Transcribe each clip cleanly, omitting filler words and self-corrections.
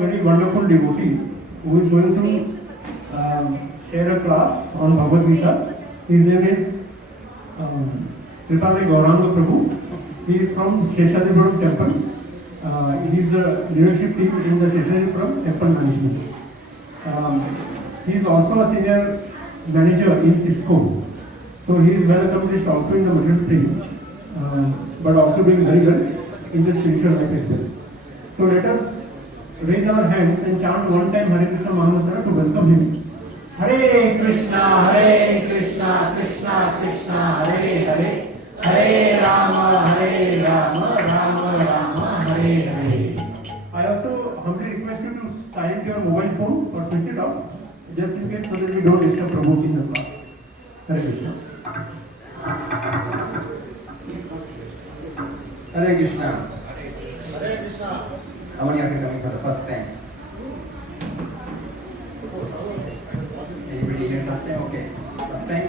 very wonderful devotee who is going to share a class on Bhagavad Gita. His name is Sritali Gauranga Prabhu. He is from Sheshadipuram Temple. He is the leadership team in the Sheshadipuram Temple Management. He is also a senior manager in ISKCON. So he is well accomplished also in the material things, but also doing very well in the spiritual life as well. So let us raise our hands and chant one time Hare Krishna Mahamantra to welcome him. Hare Krishna, Krishna Krishna, Hare Hare, Hare Rama, Rama Rama, Hare Hare. I also humbly request you to silence your mobile phone or switch it off, just in case so that we don't disturb Prabhu in the class. Hare Krishna. Hare Krishna. Hare Krishna. How many of you are coming for the first time? Anybody here first time? Okay. First time?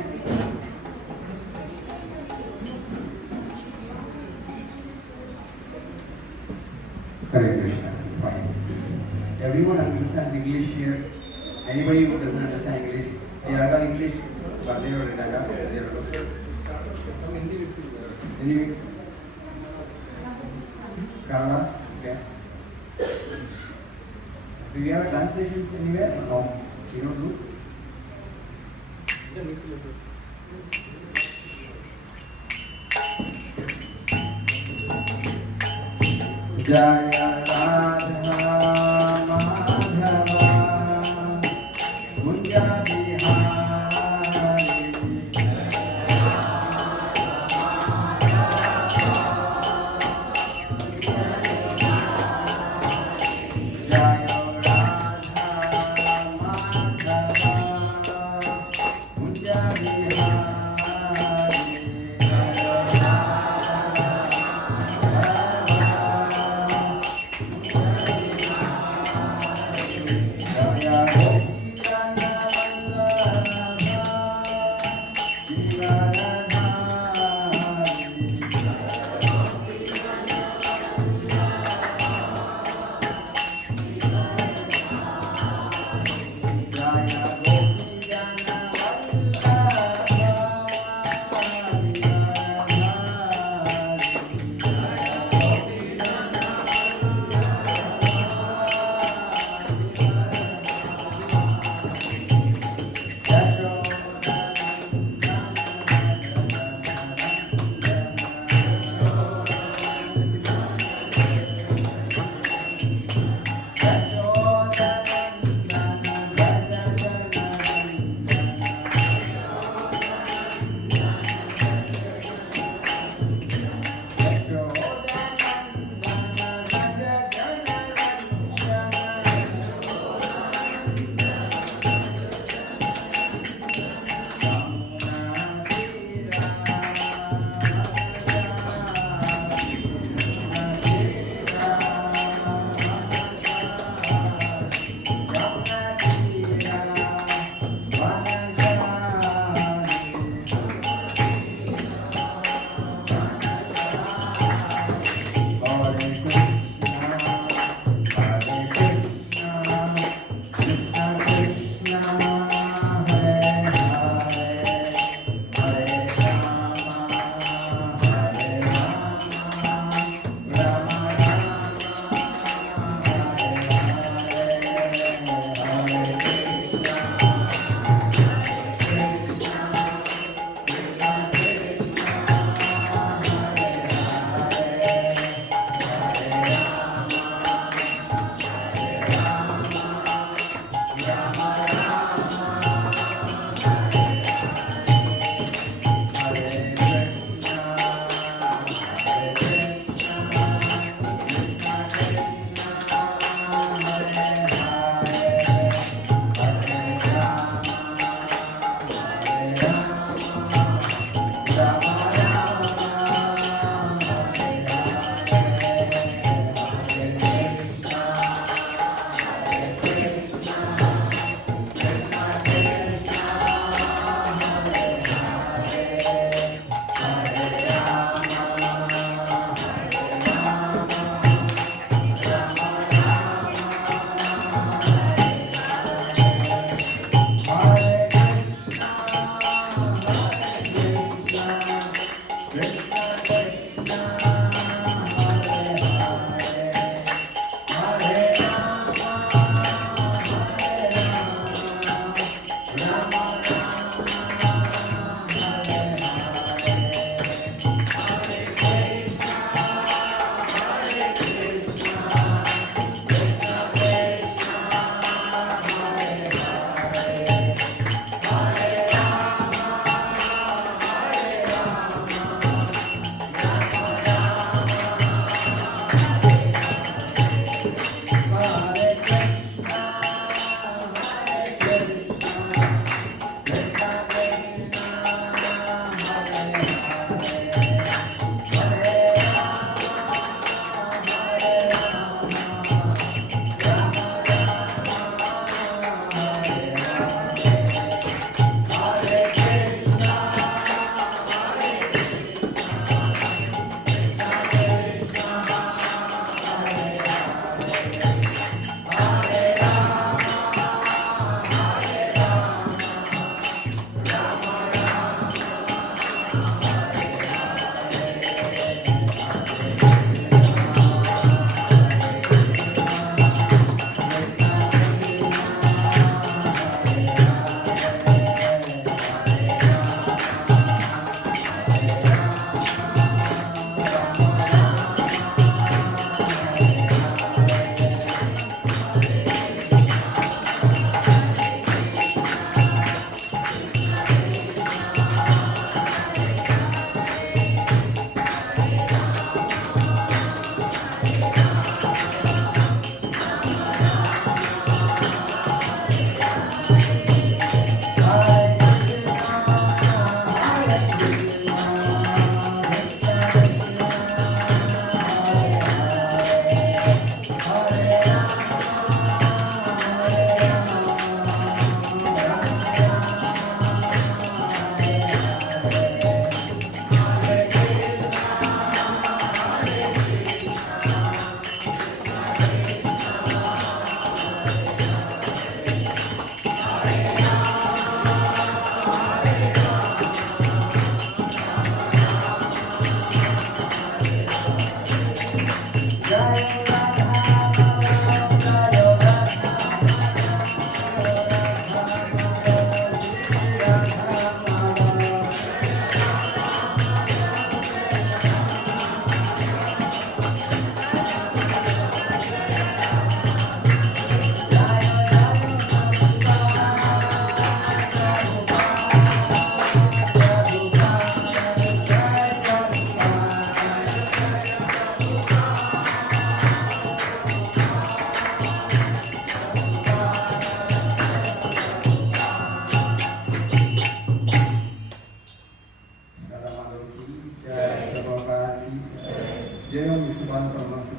Hare Krishna. Fine. Everyone understands English here. Anybody who doesn't understand English? They are the English, but they are the some Hindi mix. Hindi mix. Kannada? Okay. Do you have a translation anywhere? No. You don't do? Yeah, mix a little bit. Jaya Radha Madhava Kunja Bihari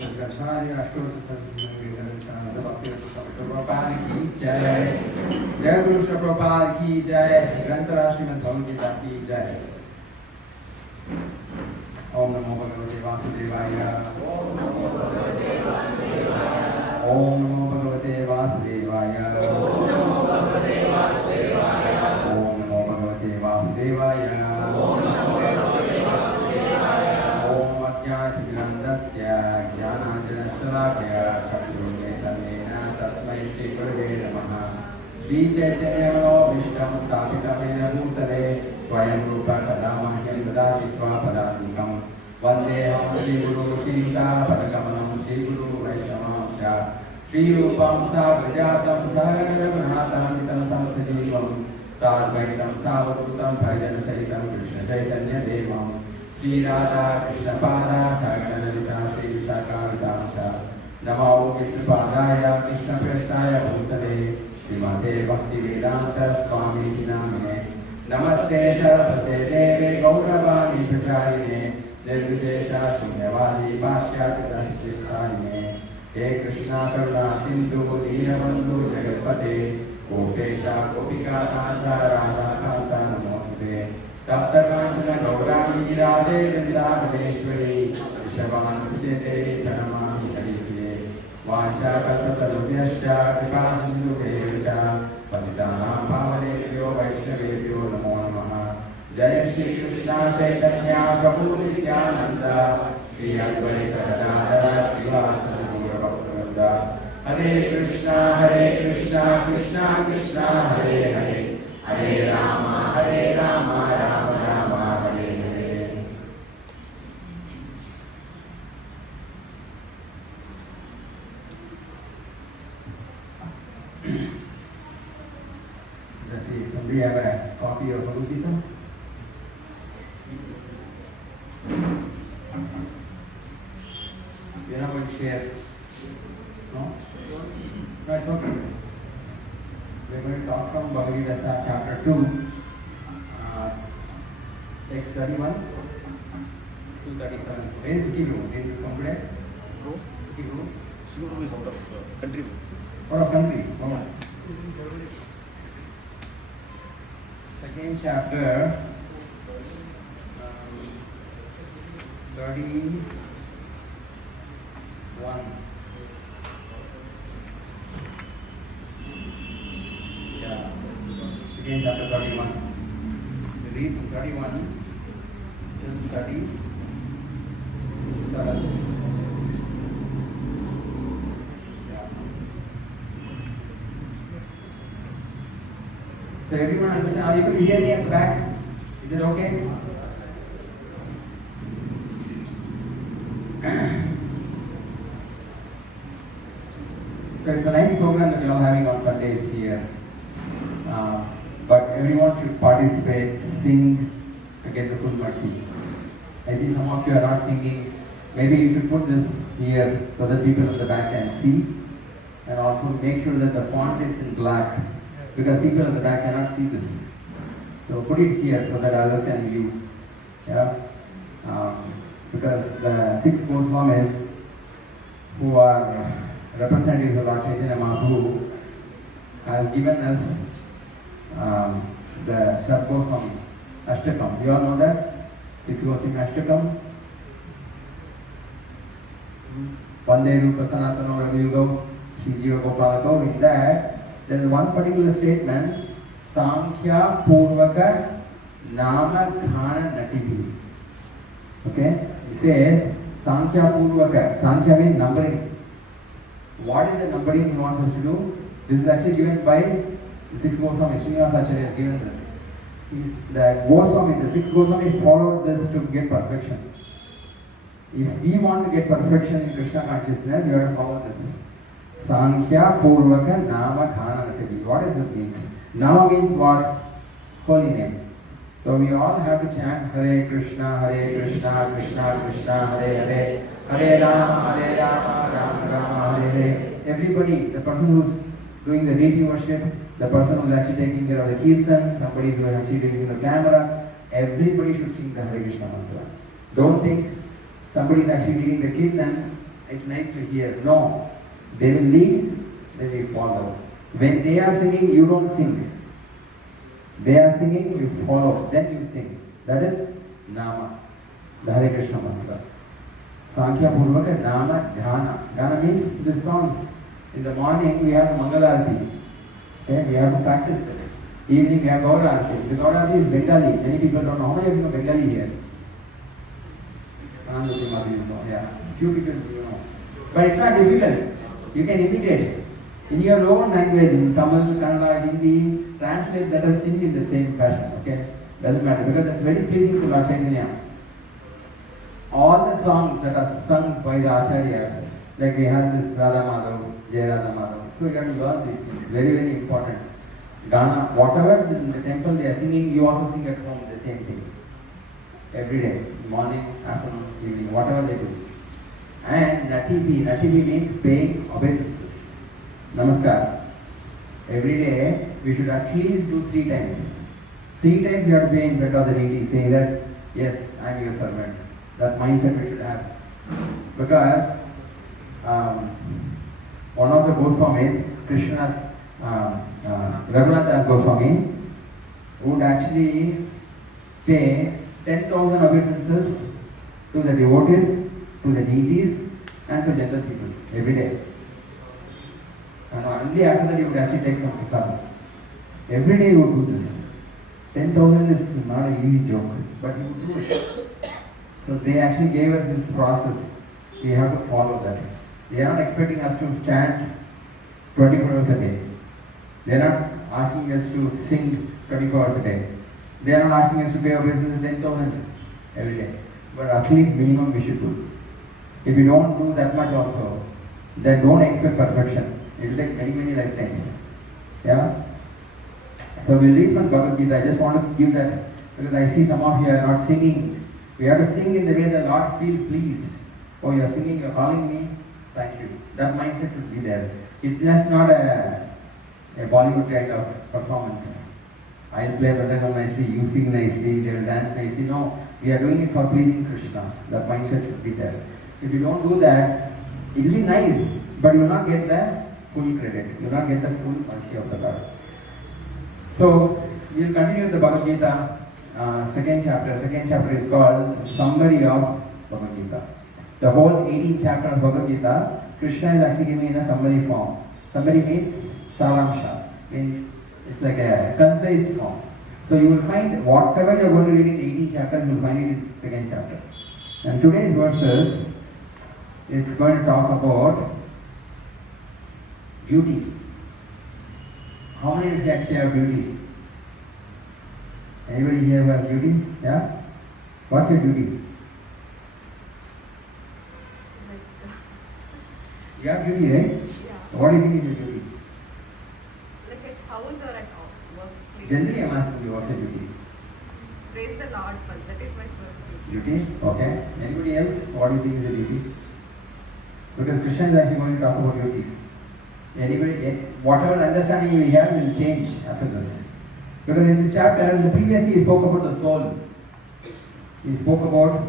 जय गुरु श्री प्रभुपाद की जय, ग्रंथराज श्रीमद् भगवद गीता की जय। ओम नमो भगवते वासुदेवाय। ओम नमो भगवते वासुदेवाय। ओम नमो भगवते वासुदेवाय। ओम नमो भगवते वासुदेवाय। ओम नमो भगवते वासुदेवाय। ओम नमो भगवते वासुदेवाय। ओम अज्ञानतिमिरन्धस्य ज्ञानाञ्जनशलाकया चक्षुरुन्मीलितं तस्मै श्रीगुरवे नमः। श्रीचैतन्यमनोभीष्टं स्थापितं भूतले स्वयं रूप कदा मह्यं ददाति स्वपदान्तिकं। वन्देऽहं श्रीगुरुं श्रीयुतापदकमलं श्रीगुरु वैष्णवांश्च श्रीरूपं साग्रजातं सहगणरघुनाथान्वितं तं सजीवं साद्वैतं सावधूतं परिजनसहितं कृष्णचैतन्यदेवं श्रीराधा कृष्णपादा सगणललिता श्रीविशाखान्वितांश्च। नमो विष्णुपादाय कृष्णप्रेष्ठाय भूतले श्रीमते भक्तिवेदान्त स्वामिनि नामिने। नमस्ते सरस्वते देवे गौरवाणी प्रचारिणे निर्विशेष शून्यवादी पाश्चात्य। हे कृष्णा करुणा सिंधु दीनबंधु जगत्पते गोपेश गोपिका कांत राधा कांत नमोस्ते। तप्त कांचन गौराणी राधे वृंदावनेश्वरी वृषभानुसुते देवी प्रणमामि हरिप्रिये। वाञ्छाकल्पतरुभ्यश्च कृपा सिन्धुभ्येव च पतितानां पावनेभ्यो वैष्णवेभ्यो नमो नमः। जय श्री कृष्ण चैतन्य प्रभु नित्यानंद श्री अद्वैत गदाधर श्रीवासदि गौरभक्तवृंद। हरे कृष्णा कृष्णा कृष्णा हरे हरे, हरे Ram Ram Ram Hare Hare. Somebody have a copy of Bhagavad Gita? You're not going to share? No? No, it's okay. We're going to talk from Bhagavad Gita Chapter 2, text 31 to 37. Where is Vicky Guru? Did you come today? Bro? Vicky Guru? Singapore is out of country. Out of country? Oh. Second chapter, 31. Yeah, second chapter 31. We read from 31 till 37. So everyone understand? Are you able to hear me at the back? Is it okay? So it's a nice program that we are having on Sundays here. But everyone should participate, sing to get the full mercy. I see some of you are not singing. Maybe you should put this here so that people at the back can see. And also make sure that the font is in black, because people at the back cannot see this. So put it here so that others can view. Yeah? Because the 6 Goswamis who are representatives of Lord Chaitanya Mahaprabhu have given us the Shat Goswami Ashtakam. You all know that? 6 Goswami Ashtakam. Vande Rupa Sanatana Raghuyuga Shri Jiva Gopalako. In that, there is one particular statement, Sankhya Purvaka Nama Dhana Natihi. Okay? It says, Sankhya Purvaka. Sankhya means numbering. What is the numbering he wants us to do? This is actually given by the 6 Goswami. Srinivasa Acharya has given this. The Goswami, the 6 Goswami followed this to get perfection. If we want to get perfection in Krishna consciousness, you have to follow this. Sankhya Purvaka Nama Dhana Natihi. What does it mean? Nama means what? Holy name. So we all have to chant Hare Krishna, Krishna Krishna, Hare Hare, Hare Rama, Rama Rama, Hare Hare. Everybody, the person who's doing the deity worship, the person who's actually taking care of the kirtan, somebody who is actually doing the camera, everybody should sing the Hare Krishna mantra. Don't think somebody is actually leading the kirtan, it's nice to hear. No, they will lead, then we follow. When they are singing, you don't sing. They are singing, you follow, then you sing. That is Nama, the Hare Krishna mantra. Sankhya Purvaka Nama Dhyana. Dhyana means the songs. In the morning we have Mangala Arati. Okay, we have to practice it. Evening we have Gaura Arati. The Gaura Arati is Bengali. Many people don't know. How many of you know Bengali here? Yeah, few people you know. But it's not difficult. You can imitate. In your own language, in Tamil, Kannada, Hindi, translate that and sing in the same fashion. Okay? Doesn't matter because that's very pleasing to Lord Chaitanya. All the songs that are sung by the Acharyas, like we have this Radha Madhav, Jai Radha Madhav. So you have to learn these things. Very, very important. Gana, whatever in the temple they are singing, you also sing at home the same thing. Every day, morning, afternoon, evening, whatever they do. And Natibi means paying obeisances. Namaskar. Every day we should at least do 3 times. 3 times you have to pay in front of the deity, saying that, yes, I am your servant. That mindset we should have. Because one of the Goswamis, Krishna's Raghunath Goswami, would actually pay 10,000 obeisances to the devotees, to the deities, and to general people every day. And only after that he would actually take some prasad. Every day he would do this. 10,000 is not an easy joke, but he would do it. So they actually gave us this process. We have to follow that. They are not expecting us to chant 24 hours a day. They are not asking us to sing 24 hours a day. They are not asking us to pay obeisance 10,000 every day. But at least minimum we should do. If you don't do that much also, then don't expect perfection. It will take many, many lifetimes. Yeah? So we'll read from Bhagavad Gita. I just want to give that because I see some of you are not singing. We have to sing in the way the Lord feels pleased. Oh, you are singing, you are calling me, thank you. That mindset should be there. It's just not a Bollywood kind of performance. I'll play Bhajan nicely, you sing nicely, they will dance nicely. No, we are doing it for pleasing Krishna. That mindset should be there. If you don't do that, it will be nice, but you will not get the full credit. You will not get the full mercy of the Lord. So, we will continue with the Bhagavad Gita, second chapter. Second chapter is called Summary of Bhagavad Gita. The whole 18th chapter of Bhagavad Gita, Krishna is actually giving in a summary form. Summary means saramsha, means it's like a concise form. So you will find whatever you are going to read in 18 chapters, you will find it in second chapter. And today's verses, it's going to talk about duty. How many of you actually have duty? Anybody here who has duty? Yeah? What's your duty? You have duty, right? Yeah. What do you think is your duty? Like at house or at work, please. Generally, I'm asking you, what's your duty? Praise the Lord first. That is my first duty. Duty? Okay. Anybody else? What do you think is your duty? Because Krishna is actually going to talk about duties. Anybody, whatever understanding we have will change after this. Because in this chapter, previously he spoke about the soul. He spoke about,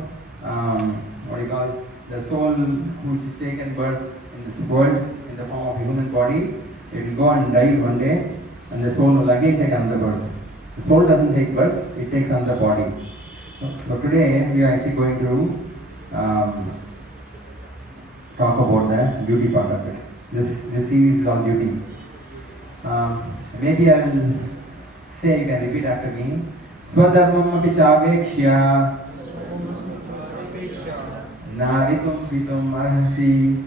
the soul which is taken birth in this world in the form of a human body. It will go and die one day, and the soul will again take another birth. The soul doesn't take birth, it takes another body. So today we are actually going to talk about the duty part of it. This series is on duty. Maybe I will say, you can repeat after me. Svadharma pichapekshya navitum pitum arhasi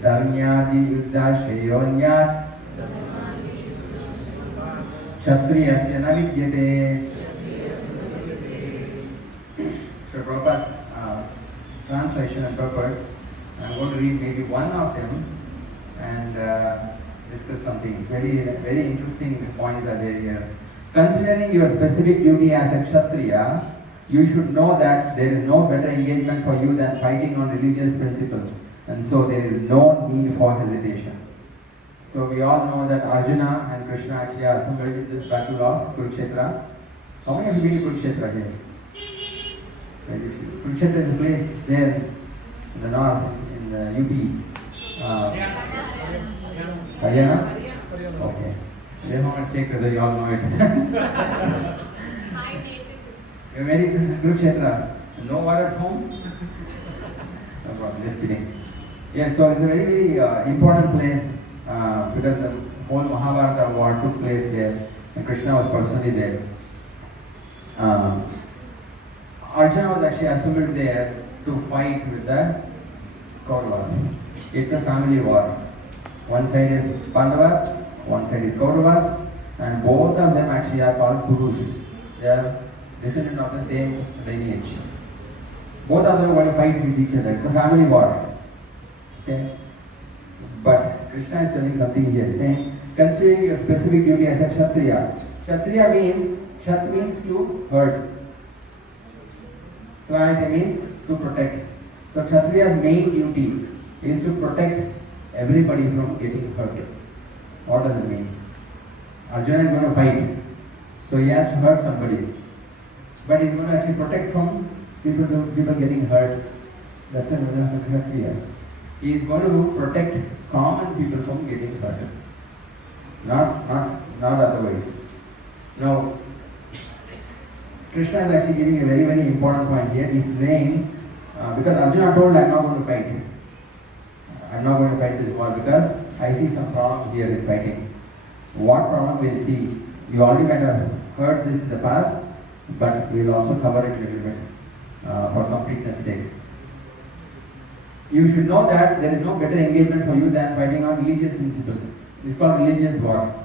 dharmyadi yuddhashayonyat kshatriyasya navidyate. So Prabhupada's translation and purport, I'm going to read maybe one of them and discuss something. Very, very interesting points are there here. Considering your specific duty as a Kshatriya, you should know that there is no better engagement for you than fighting on religious principles, and so there is no need for hesitation. So we all know that Arjuna and Krishna actually are assembled in this battle of Kurukshetra. How many of you been to Kurukshetra here? Very few. Kurukshetra is a place there in the north, in the UP. Haryana? Okay. They want to check whether you all know it. My native. You're very good, Kshetra. No war at home? No problem, just kidding. Yes, so it's a very, very important place because the whole Mahabharata war took place there and Krishna was personally there. Arjuna was actually assembled there to fight with the Kauravas. It's a family war. One side is Pandavas, one side is Kauravas, and both of them actually are called Kurus. They are descendant of the same lineage. Both of them want to fight with each other. It's a family war. Okay? But Krishna is telling something here, saying, considering your specific duty as a Kshatriya. Kshatriya means, Kshat means to hurt. Trayate means to protect. So Kshatriya's main duty is to protect everybody from getting hurt. What does it mean? Arjuna is going to fight. So he has to hurt somebody. But he's going to actually protect from people getting hurt. That's another Kshatriya. He is going to protect common people from getting hurt. Not otherwise. Now, Krishna is actually giving a very, very important point here. He's saying, because Arjuna told, I'm not going to fight. I'm not going to fight this war because I see some problems here in fighting. What problem we'll see? You already might have heard this in the past, but we'll also cover it a little bit for completeness sake. You should know that there is no better engagement for you than fighting on religious principles. It's called religious war.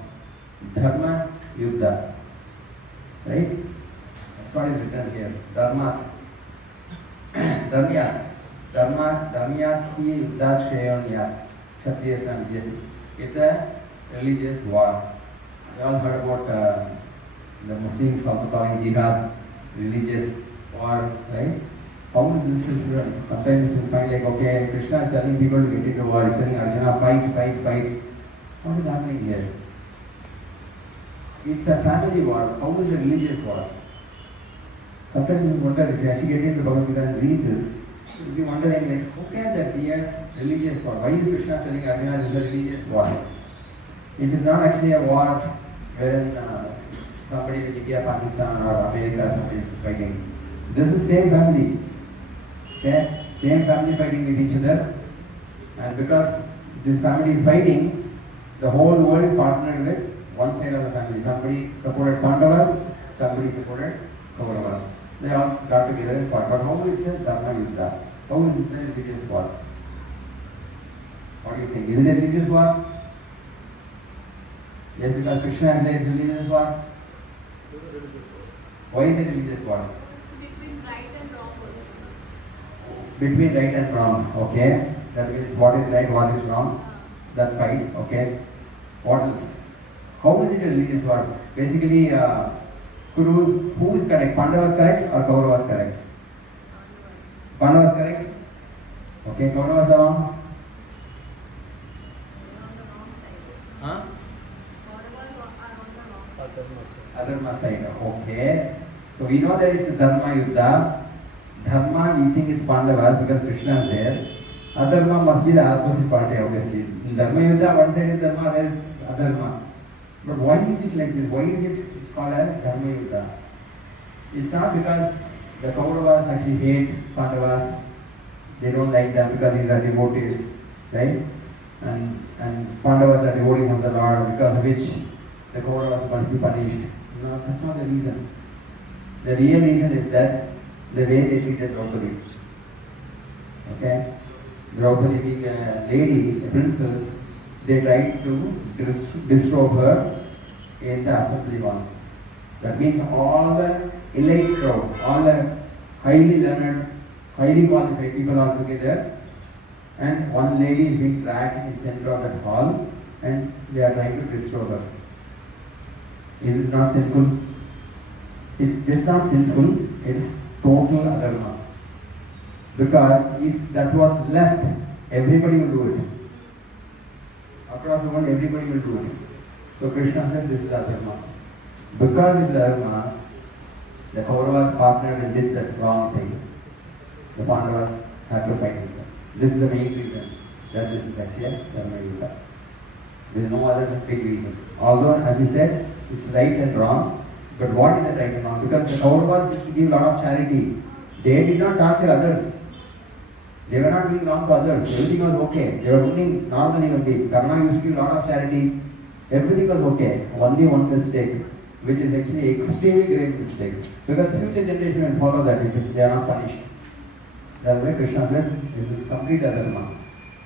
Dharma, Yuddha. Right? That's what is written here. Dharma. Dharmyat. Dharma, Dharmyat hi Yuddha Shreyonyat. Kshatriya Samvidyati. It's a religious war. You all heard about the Muslims also calling jihad religious war, right? How is this different? Sometimes you find like, okay, Krishna is telling people to get into war, he's telling Arjuna, fight. What is happening here? It's a family war. How is a religious war? Sometimes you wonder if you actually get into Bhagavad Gita and read this, you'll be wondering like, how can that be a religious war? Why is Krishna telling Arjuna this is a religious war? It is not actually a war wherein somebody with India, Pakistan or America somebody is fighting. This is the same family. Okay? Same family fighting with each other. And because this family is fighting, the whole world partnered with one side of the family. Somebody supported Pandavas, somebody supported Kauravas. They all got together and fought. But how is it Dharma Yuddha? How is this a religious war? What do you think? Is it a religious war? Yes, because Krishna has said it's a religious war. Why is it a religious war? It's between right and wrong also. Between right and wrong, okay. That means what is right, what is wrong. That fight, okay. What else? How is it a religious war? Basically, who is correct? Pandavas correct or Kauravas correct? Pandavas correct? Okay, Kauravas are wrong? They're on the wrong side. Huh? Kauravas are on the wrong side. Adharma side, okay. So we know that it's a Dharma Yuddha. Dharma, we think it's Pandavas because Krishna is there. Adharma must be the opposite party, obviously. In Dharma Yuddha, one side is Dharma, there is Adharma. But why is it like this? Why is it called as Dharma Yuddha? It's not because the Kauravas actually hate Pandavas. They don't like them because these are devotees, right? And Pandavas are devotees of the Lord, because of which the Kauravas must be punished. No, that's not the reason. The real reason is that the way they treated Draupadi. Okay? Draupadi being a lady, a princess, they tried to disrobe her in the assembly hall. That means all the elite crowd, all the highly learned, highly qualified people are together, and one lady is being dragged in the center of that hall, and they are trying to disrobe her. Is it not sinful? It's just not sinful, it's total adharma. Because if that was left, everybody will do it. Across the world, everybody will do it. So Krishna said this is adharma. Because it's adharma, the Kauravas partnered and did that wrong thing. The Pandavas had to fight with them. This is the main reason that this is actually a Dharma Yuga. There is no other big reason. Although, as he said, it's right and wrong, but what is the right and wrong? Because the Kauravas used to give a lot of charity. They did not torture others. They were not doing wrong to others. Everything was okay. They were doing normally only. Dharma used to give a lot of charity. Everything was okay. Only one mistake, which is actually extremely great mistake. Because future generation will follow that if they are not punished. That's why Krishna said, this is complete dharma.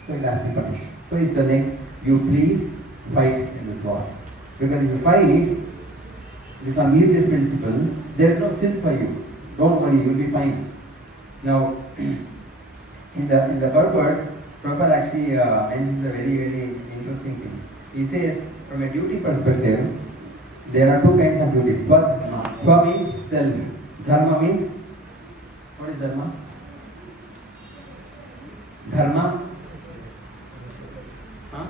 So it has to be punished. So he's telling, you please fight in this war. Because if you fight, these are religious principles, there is no sin for you. Don't worry, you'll be fine. Now, in the purport, Prabhupada actually mentions a very, very interesting thing. He says, from a duty perspective, there are two kinds of duties. Svadharma. Swa means self. Dharma means, what is dharma? Dharma? Huh?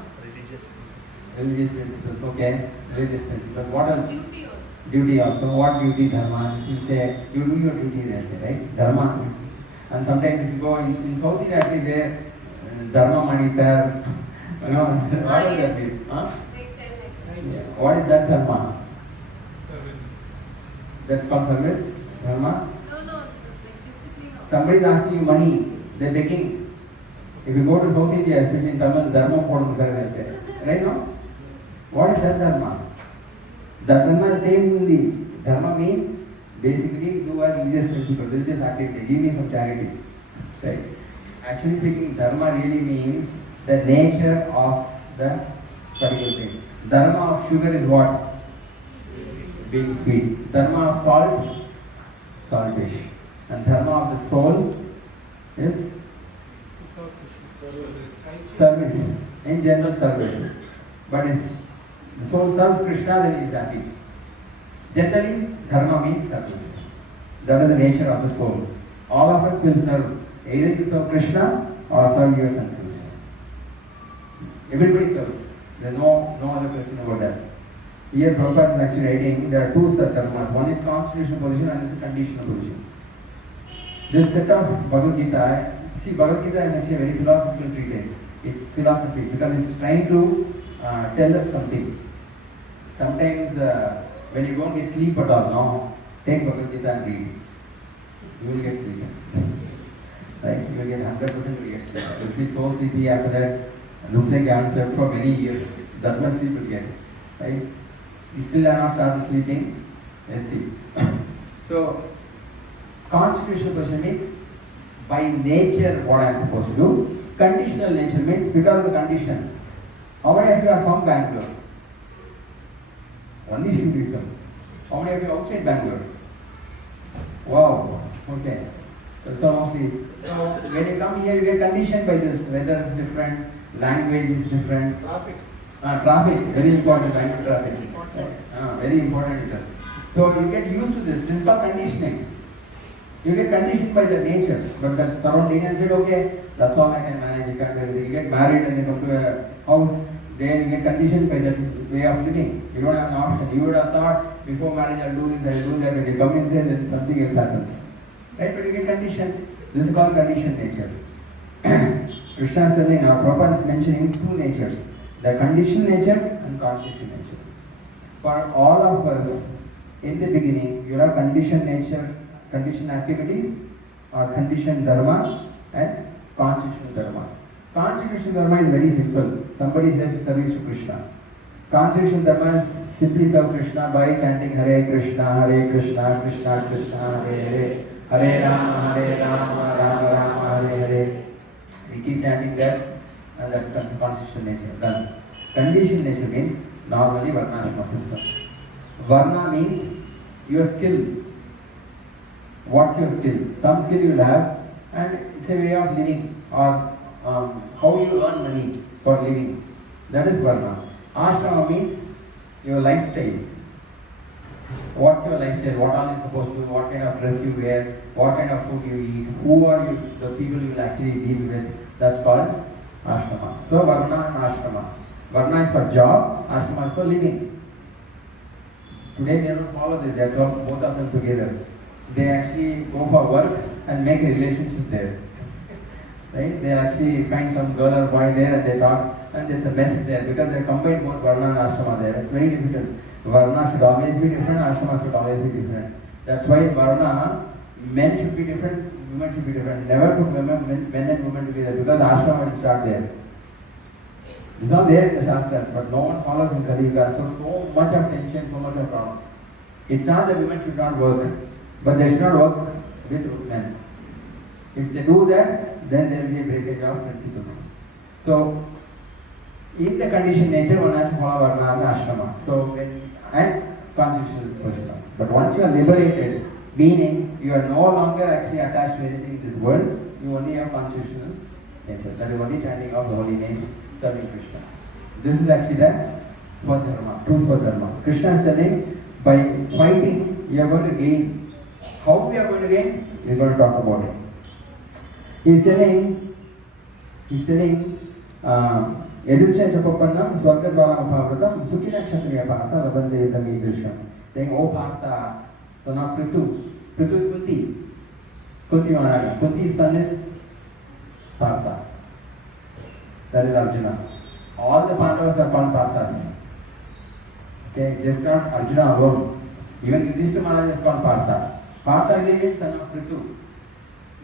Religious principles, okay. Religious principles. What else? Duty also. Duty also. What duty, dharma? You say, you do your duty, they say, right? Dharma. And sometimes if you go in South India, actually there, dharma money, sir. You know, what does that mean? Huh? Yeah. What is that dharma? Service. That's called service? Dharma? No, like discipline also. Somebody is asking you money, they're begging. If you go to South India, especially in Tamil, dharma podum sir, they say. Right now? What is that dharma? That dharma is same only. Dharma means basically do a religious principle, religious activity, give me some charity. Right? Actually speaking, dharma really means the nature of the particular thing. Dharma of sugar is what? Being sweet. Dharma of salt, saltish. And dharma of the soul is service. In general, service. But if the soul serves Krishna, then he is happy. Generally, dharma means service. That is the nature of the soul. All of us will serve. Either you serve Krishna or serve your senses. Everybody serves. There is no other question about that. Here Prabhupada is actually writing, there are two dharmas. One is constitutional position and is conditional position. This set of Bhagavad Gita, see Bhagavad Gita is actually a very philosophical treatise. It's philosophy because it's trying to tell us something. Sometimes when you don't get sleep at all, no, take Bhagavad Gita and read. You will get sleep. Right? You will get 100% will get sleep. You will feel so sleepy after that. Looks like you answered for many years. That much sleep will get. Right? You still have not started sleeping. Let's see. So, constitutional position means by nature what I am supposed to do. Conditional nature means because of the condition. How many of you are from Bangalore? Only few people. How many of you outside Bangalore? Wow. Okay. So mostly. So when you come here, you get conditioned by this. Weather is different, language is different. Traffic. Traffic, very important. Language traffic. Very important it is. So you get used to this. This is called conditioning. You get conditioned by the nature, but the surrounding and said, okay, that's all I can manage. You can't do anything. You get married and you come to a house. Then you get conditioned by that way of living. You don't have an option. You would have thought before marriage I'll do this, I'll do that. When you come in there, then something else happens. Right? But you get conditioned. This is called conditioned nature. Krishna is telling, our Prabhupada is mentioning two natures. The conditioned nature and constitutional nature. For all of us, in the beginning, you have conditioned nature, conditioned activities, or conditioned dharma, and constitutional dharma. Constitutional dharma is very simple. Somebody is there to service to Krishna. Constitutional dharma is simply serve Krishna by chanting Hare Krishna, Krishna Krishna, Hare Hare, Hare Rama, Rama Rama, Hare Hare. We keep chanting that, and that's constitutional nature. Done. Conditioned nature means normally Varnashram system. Varna means your skill. What's your skill? Some skill you will have, and it's a way of living, or how you earn money for living. That is Varna. Ashrama means your lifestyle. What's your lifestyle? What are you supposed to do? What kind of dress you wear? What kind of food you eat? Who are you? The people you will actually deal with. That's called ashrama. So Varna and ashrama. Varna is for job. Ashrama is for living. Today they don't follow this. They are both of them together. They actually go for work and make a relationship there. right? They actually find some girl or boy there and they talk, and there's a mess there because they combine both Varna and Ashrama there. It's very difficult. Varna should always be different, Ashrama should always be different. That's why Varna, men should be different, women should be different. Never put men and women together because Ashrama will start there. It's not there in the Shastras, but no one follows in Kali Yuga. So much of tension, so much of problem. It's not that women should not work, but they should not work with men. If they do that, then there will be a breakage of principles. So, in the conditioned nature, one has to follow Varna and Ashrama. So, and constitutional person. But once you are liberated, meaning you are no longer actually attached to anything in this world, you only have constitutional nature. That is only chanting of the holy name, serving Krishna. This is actually the svadharma, true svadharma. Krishna is telling, by fighting, you are going to gain. How we are going to gain? We are going to talk about it. He is telling, Educha Chapapannam, Swargadvaram Bhavatam, Sukina Kshatriya Bhata, Labande Yadami Drisham. Saying, O Bharta, son of Prithu. Prithu is Kunti. Kunti Maharaj. Kunti's son is Partha. That is Arjuna. All the Pandavas are called Parthas. Okay, just not Arjuna alone. Even Yudhishthira Maharaj is called Partha. Partha means son of Prithu.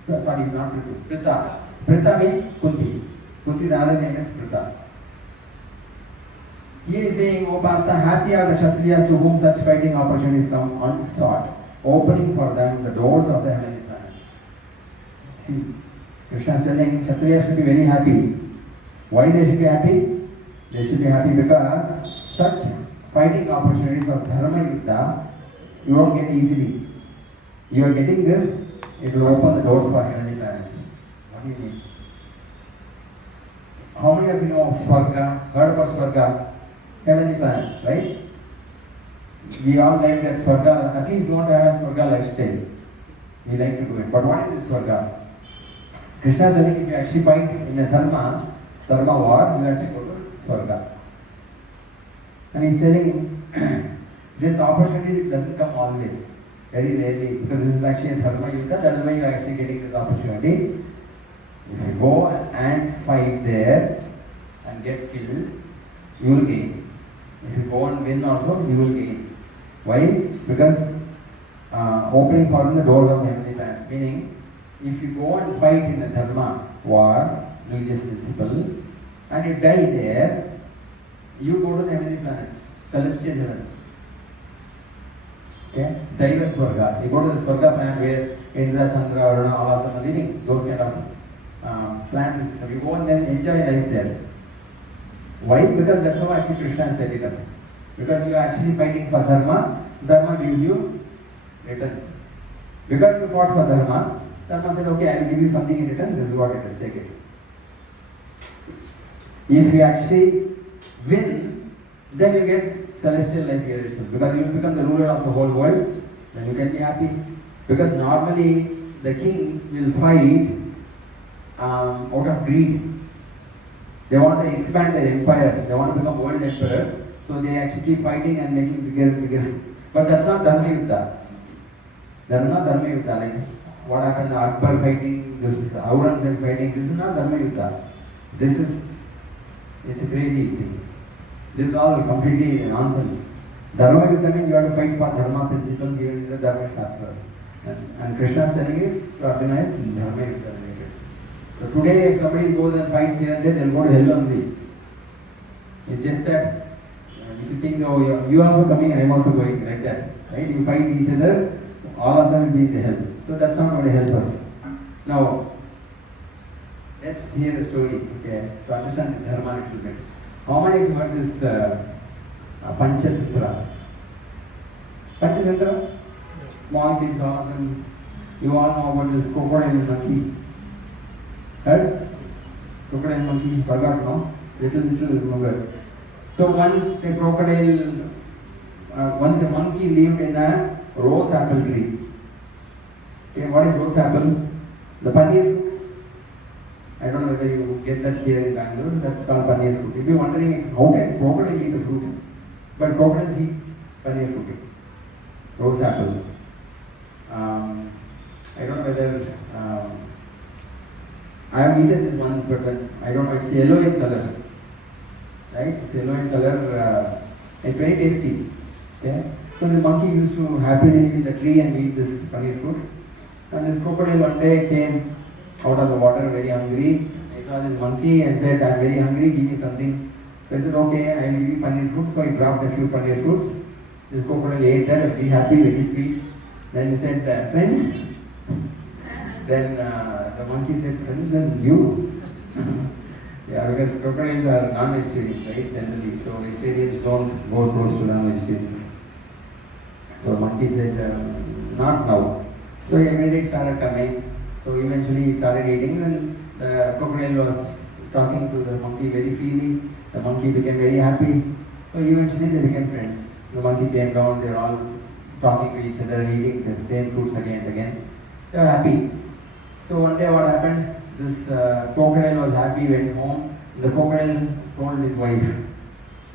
Sorry, not Prithu. Pritha. Pritha means Kunti. Kunti's other name is Pritha. He is saying, O Partha, happy are the Kshatriyas to whom such fighting opportunities come unsought, opening for them the doors of the heavenly planets. See, Krishna is telling Kshatriyas should be very happy. Why they should be happy? They should be happy because such fighting opportunities of Dharma Yuddha you don't get easily. You are getting this, it will open the doors for heavenly planets. What do you mean? How many of you know of Swarga? Heard about Swarga? Heavenly planets, right? We all like that Swarga, at least we want to have a Swarga lifestyle. We like to do it. But what is this Swarga? Krishna is telling if you actually fight in a Dharma war, you actually go to Swarga. And he's telling this opportunity doesn't come always, very rarely, because this is actually a Dharma Yuddha, that is why you are actually getting this opportunity. If you go and fight there and get killed, you will gain. If you go and win also, you will gain. Why? Because opening for the doors of heavenly planets. Meaning, if you go and fight in a Dharma war, religious principle, and you die there, you go to the heavenly planets, celestial heaven. Okay? Daiva Swarga. You go to the Swarga planet where Indra, Chandra, Varuna, all of them are living. Those kind of planets. You go and then enjoy life there. Why? Because that's how actually Krishna has set it up. Because you are actually fighting for Dharma, Dharma gives you return. Because you fought for Dharma, Dharma said, okay, I will give you something in return, this is what it is, take it. If you actually win, then you get celestial life here itself. Because you will become the ruler of the whole world, then you can be happy. Because normally the kings will fight out of greed. They want to expand their empire, they want to become world emperor, so they actually keep fighting and making bigger and bigger. But that's not Dharma Yuddha. That's not Dharma Yuddha. Like what happened, Akbar fighting, this is Aurangzeb fighting, this is not Dharma Yuddha. This is, it's a crazy thing. This is all completely nonsense. Dharma Yuddha means you have to fight for Dharma principles given in the Dharma Shastras. And Krishna is telling us to organize Dharma Yuddha. So today, if somebody goes and fights here and there, they'll go to hell only. It's just that if you think, oh, you are also coming, I am also going, like that. Right? You fight each other, all of them will be in the hell. So that's not going to help us. Now, let's hear the story, okay, to understand the Dharma a little bit. How many of you heard this Panchatantra? Panchatantra? Small kids, all of them. You all know about this crocodile and monkey. Heard? Crocodile and monkey, forgot, no? Little remember. So once a crocodile, once a monkey lived in a rose apple tree. Okay, what is rose apple? The paneer fruit. I don't know whether you get that here in Bangalore. That's called paneer fruit. You'll be wondering how can crocodile eat a fruit? But crocodiles eat paneer fruit. Rose apple. I don't know whether I have eaten this once, but I don't know, it's yellow in color. Right? It's yellow in color. It's very tasty. Okay? So the monkey used to happily live in the tree and eat this paneer fruit. And this crocodile one day came out of the water very hungry. He saw this monkey and said, I'm very hungry, give me something. So he said, okay, I will give you paneer fruits. So he dropped a few paneer fruits. This crocodile ate that, very happy, very sweet. Then he said, friends? Then the monkey said, friends, and you? Yeah, because crocodiles are non-vegetarians, right, generally. So vegetarians don't go close to non-vegetarians. So the monkey said, not now. So he immediately started coming. So eventually he started eating, and the crocodile was talking to the monkey very freely. The monkey became very happy. So eventually they became friends. The monkey came down, they were all talking to each other, eating the same fruits again and again. They were happy. So one day what happened? This crocodile was happy, went home. The crocodile told his wife,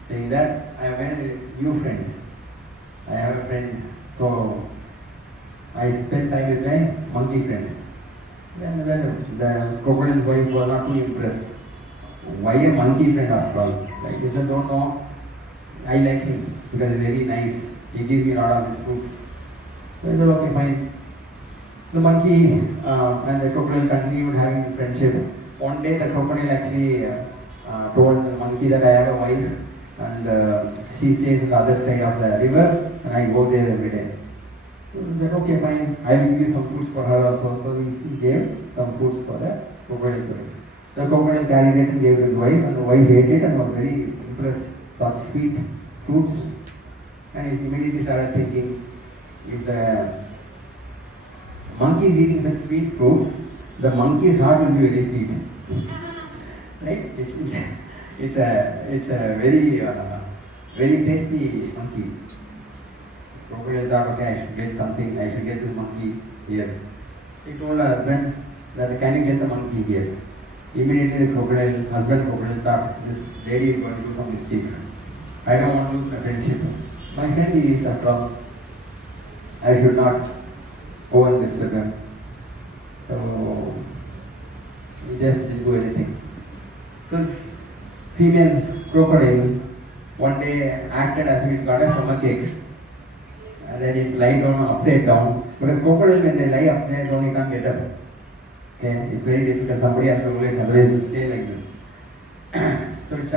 saying that, I have made a new friend. I have a friend. So I spent time with my monkey friend. Then the crocodile's wife was not too impressed. Why a monkey friend after all? Like he said, don't know. I like him because he's very nice. He gives me a lot of his fruits. So he said, okay, fine. The monkey and the crocodile continued having this friendship. One day the crocodile actually told the monkey that I have a wife and she stays on the other side of the river and I go there every day. So he said, okay, fine, I will give you some fruits for her also. So he gave some fruits for the crocodile's wife. The crocodile carried it and gave it to his wife, and the wife ate it and was very impressed. Such sweet fruits. And he immediately started thinking, if the monkey is eating such sweet fruits, the monkey's heart will be very sweet. Right? It's a very very tasty monkey. Crocodile thought, okay, I should get something, I should get this monkey here. He told her husband that, can you get the monkey here? Immediately the husband crocodile thought, this lady is going to do some mischief. I don't want to lose my friendship. My friend is after all. I should not go and disturb him. So he just didn't do anything. So this female crocodile one day acted as if it got a stomachache. And then it lied down upside down. Because crocodile, when they lie upside down, you can't get up. Okay, it's very difficult. Somebody has to roll it, otherwise it will stay like this. So it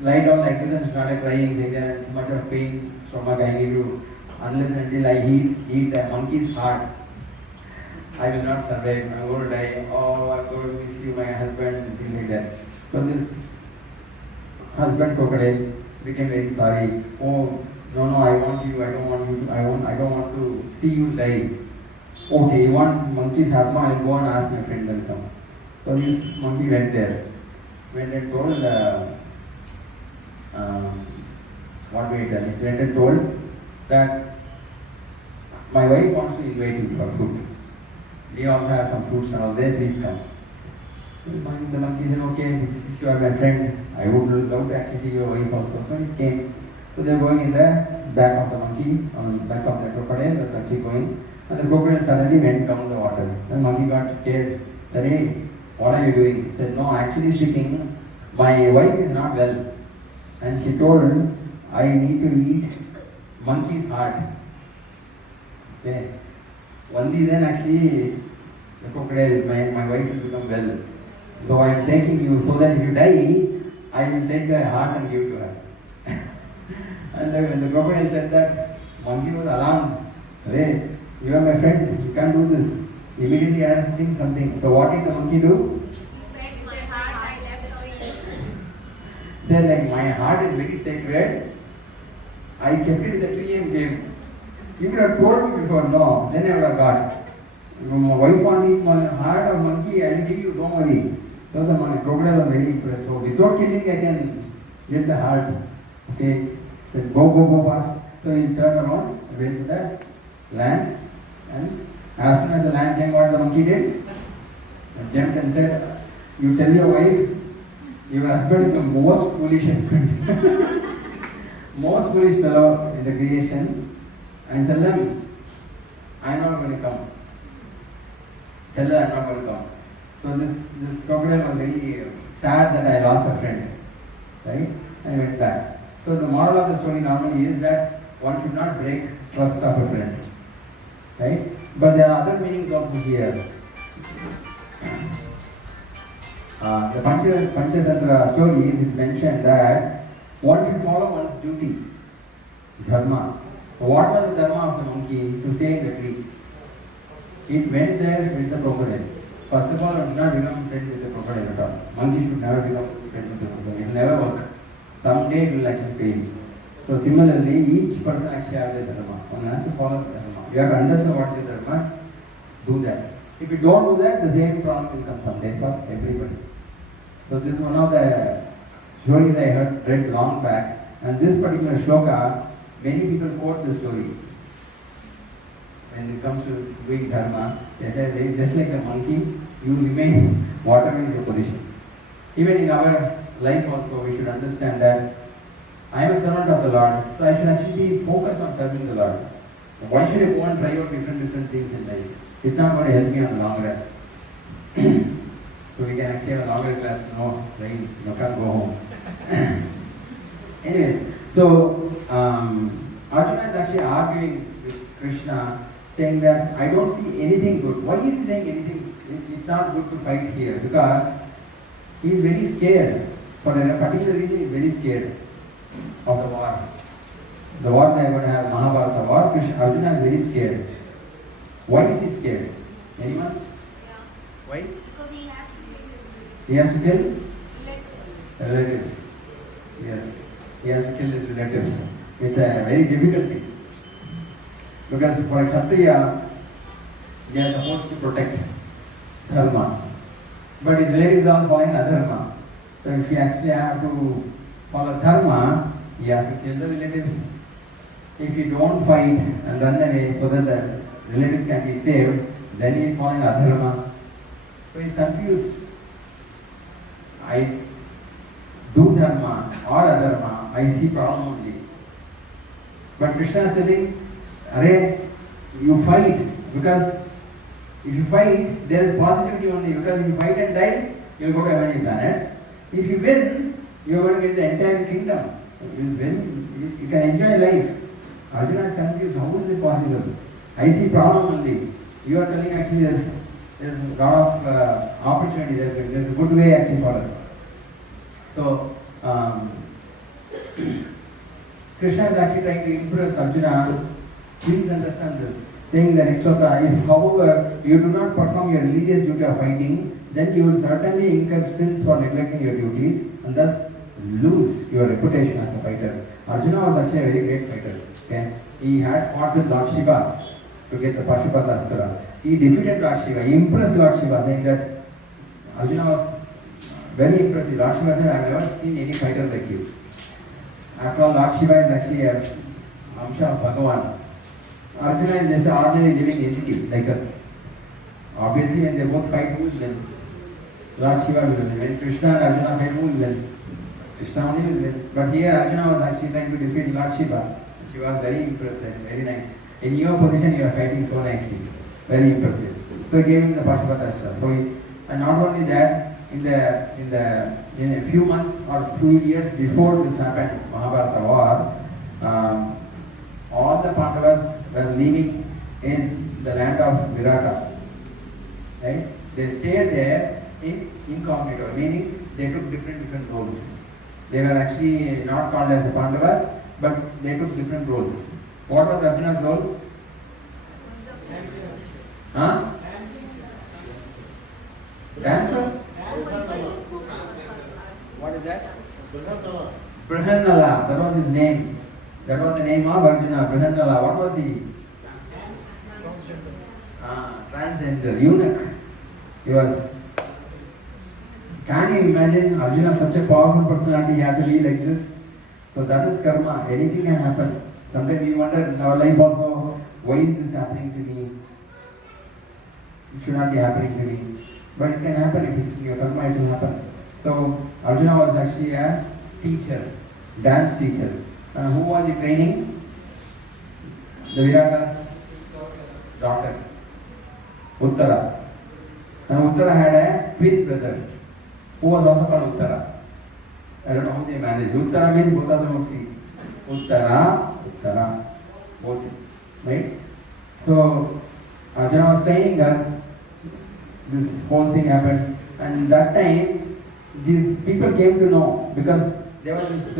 lie down like this and started crying, saying there is too much of pain, stomach, I need to, unless and until I eat a monkey's heart, I will not survive, I'm going to die, oh, I'm going to miss you, my husband, and things like that. So this husband crocodile became very sorry. Oh, no, I want you, I don't want you, I don't want to see you die. Okay, you want monkey's heart? No, I'll go and ask my friend and come. So this monkey went there. Went and told, what do I tell? He went and told that my wife wants to invite you for food. We also have some fruits and all there, please come. So the monkey said, okay, since you are my friend, I would love to actually see your wife also. So he came. So they were going in the back of the monkey, on the back of the crocodile, they were actually going. And the crocodile suddenly went down the water. The monkey got scared. Said, hey, what are you doing? He said, no, actually speaking, my wife is not well. And she told, I need to eat monkey's heart. Okay. Only then actually the crocodile, my wife will become well. So I am taking you so that if you die, I will take the heart and give it to her. And when the crocodile said that, monkey was alarmed. Hey, you are my friend, you can't do this. Immediately I had to think something. So what did the monkey do? He said, my heart I left for you. Then like, my heart is very sacred. I kept it in the tree and came. You could have told me before, no, then I would have got. My wife wants my heart of monkey, I will give you, don't worry. So the crocodile was very impressed. So without killing, I can get the heart. Okay. Said, go fast. So he turned around, went to the land, and as soon as the land came, what the monkey did? He jumped and said, you tell your wife, your husband is the most foolish husband. Most foolish fellow in the creation, and tell them, I am not going to come. tell her I'm not going to come. So this crocodile was very sad that I lost a friend, right? And he went back. So the moral of the story normally is that one should not break trust of a friend, right? But there are other meanings also here. The Panchatantra story is mentioned that one should follow one's duty, Dharma. So what was the Dharma of the monkey? To stay in the tree. It went there with the crocodile. First of all, one should not become friends with the crocodile at all. Monkey should never become friends with the crocodile. It will never work. Someday it will actually fail. So similarly, each person actually has a Dharma. One has to follow the Dharma. You have to understand what is the Dharma, do that. If you don't do that, the same problem will come someday for everybody. So this is one of the stories I read long back, and this particular shloka, many people quote the story. When it comes to doing dharma, they say, just like the monkey, you remain whatever is your position. Even in our life also, we should understand that I am a servant of the Lord, so I should actually be focused on serving the Lord. Why should I go and try out different things in life? It's not going to help me on the long run. So we can actually have a longer class. No, right? You can't go home. Anyways, so Arjuna is actually arguing with Krishna, saying that I don't see anything good. Why is he saying anything? It's not good to fight here because he is very scared. For a particular reason, he is very scared of the war. The war they are going to have, Mahabharata war, Arjuna is very scared. Why is he scared? Anyone? Yeah. Why? Because he has to kill his He has to kill relatives. relatives. Yes, he has to kill his relatives. It's a very difficult thing. Because for a Kshatriya, they are supposed to protect Dharma. But his relatives are following Adharma. So if he actually have to follow Dharma, he has to kill the relatives. If you don't fight and run away so that the relatives can be saved, then he is following Adharma. So he is confused. I do Dharma or Adharma, I see problem only. But Krishna is telling, Arey, you fight, because if you fight, there is positivity only, because if you fight and die, you will go to many planets. If you win, you are going to get the entire kingdom. You win, you can enjoy life. Arjuna is confused, how is it possible? I see problem only. You are telling actually there's a lot of opportunity, there's a good way actually for us. So, Krishna is actually trying to impress Arjuna. Please understand this. Saying the next shloka, if however you do not perform your religious duty of fighting, then you will certainly incur sins for neglecting your duties and thus lose your reputation as a fighter. Arjuna was actually a very great fighter. Okay? He had fought with Lord Shiva to get the Pashupata Astra. He defeated Lord Shiva. He impressed Lord Shiva, saying that Arjuna was very impressive. Lord Shiva said, I have never seen any fighter like you. After all, Lord Shiva is actually a Amsha of Bhagavan. Arjuna is just an ordinary living entity like us. Obviously, when they both fight, who will win? Lord Shiva will win. When Krishna and Arjuna fight, who will win? Krishna only will win. But here, Arjuna was actually trying to defeat Lord Shiva. She was very impressive, very nice. In your position, you are fighting so nicely. Very impressive. So he gave him the Pashupata Astra. So and not only that, in a few months or few years before this happened, Mahabharata war, all the Pandavas were living in the land of Virata. Right? They stayed there in incognito, meaning they took different roles. They were actually not called as the Pandavas, but they took different roles. What was Arjuna's role? Huh? Dancer? What is that? Brihannala. That was his name. That was the name of Arjuna. Brihannala. What was he? Transgender. Eunuch. He was. Can you imagine Arjuna, such a powerful personality, he had to be like this? So that is karma. Anything can happen. Sometimes we wonder in our life also, why is this happening to me? It should not be happening to me. But it can happen if it's in your karma, it will happen. So Arjuna was actually a teacher, dance teacher. Who was he training? The Virata's daughter, Uttara. And Uttara had a twin brother who was also called Uttara. I don't know how they managed. Uttara means both of them would see. Uttara, both. Right? So Arjuna was training her. This whole thing happened. And that time, these people came to know because there was this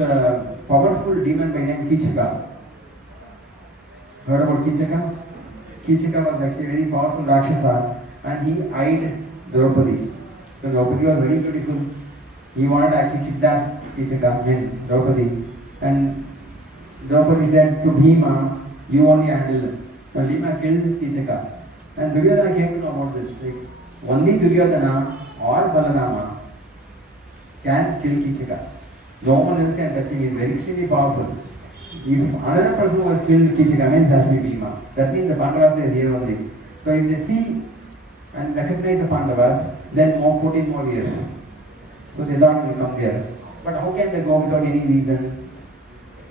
powerful demon by name Kichaka. Heard about Kichaka? Kichaka was actually a very powerful Rakshasa and he eyed Draupadi. So Draupadi was very beautiful. He wanted to actually kidnap Kichaka and Draupadi. And Draupadi said to Bhima, you only handle them. So Bhima killed Kichaka. And Duryodhana came to know about this. Like, only Duryodhana or Balarama can kill Kichaka. No one else can touch him. He is very extremely powerful. If another person was killed, Kichaka means has to be Bhima. That means the Pandavas are here only. So if they see and recognize the Pandavas, then 14 more years. So they thought will come there. But how can they go without any reason?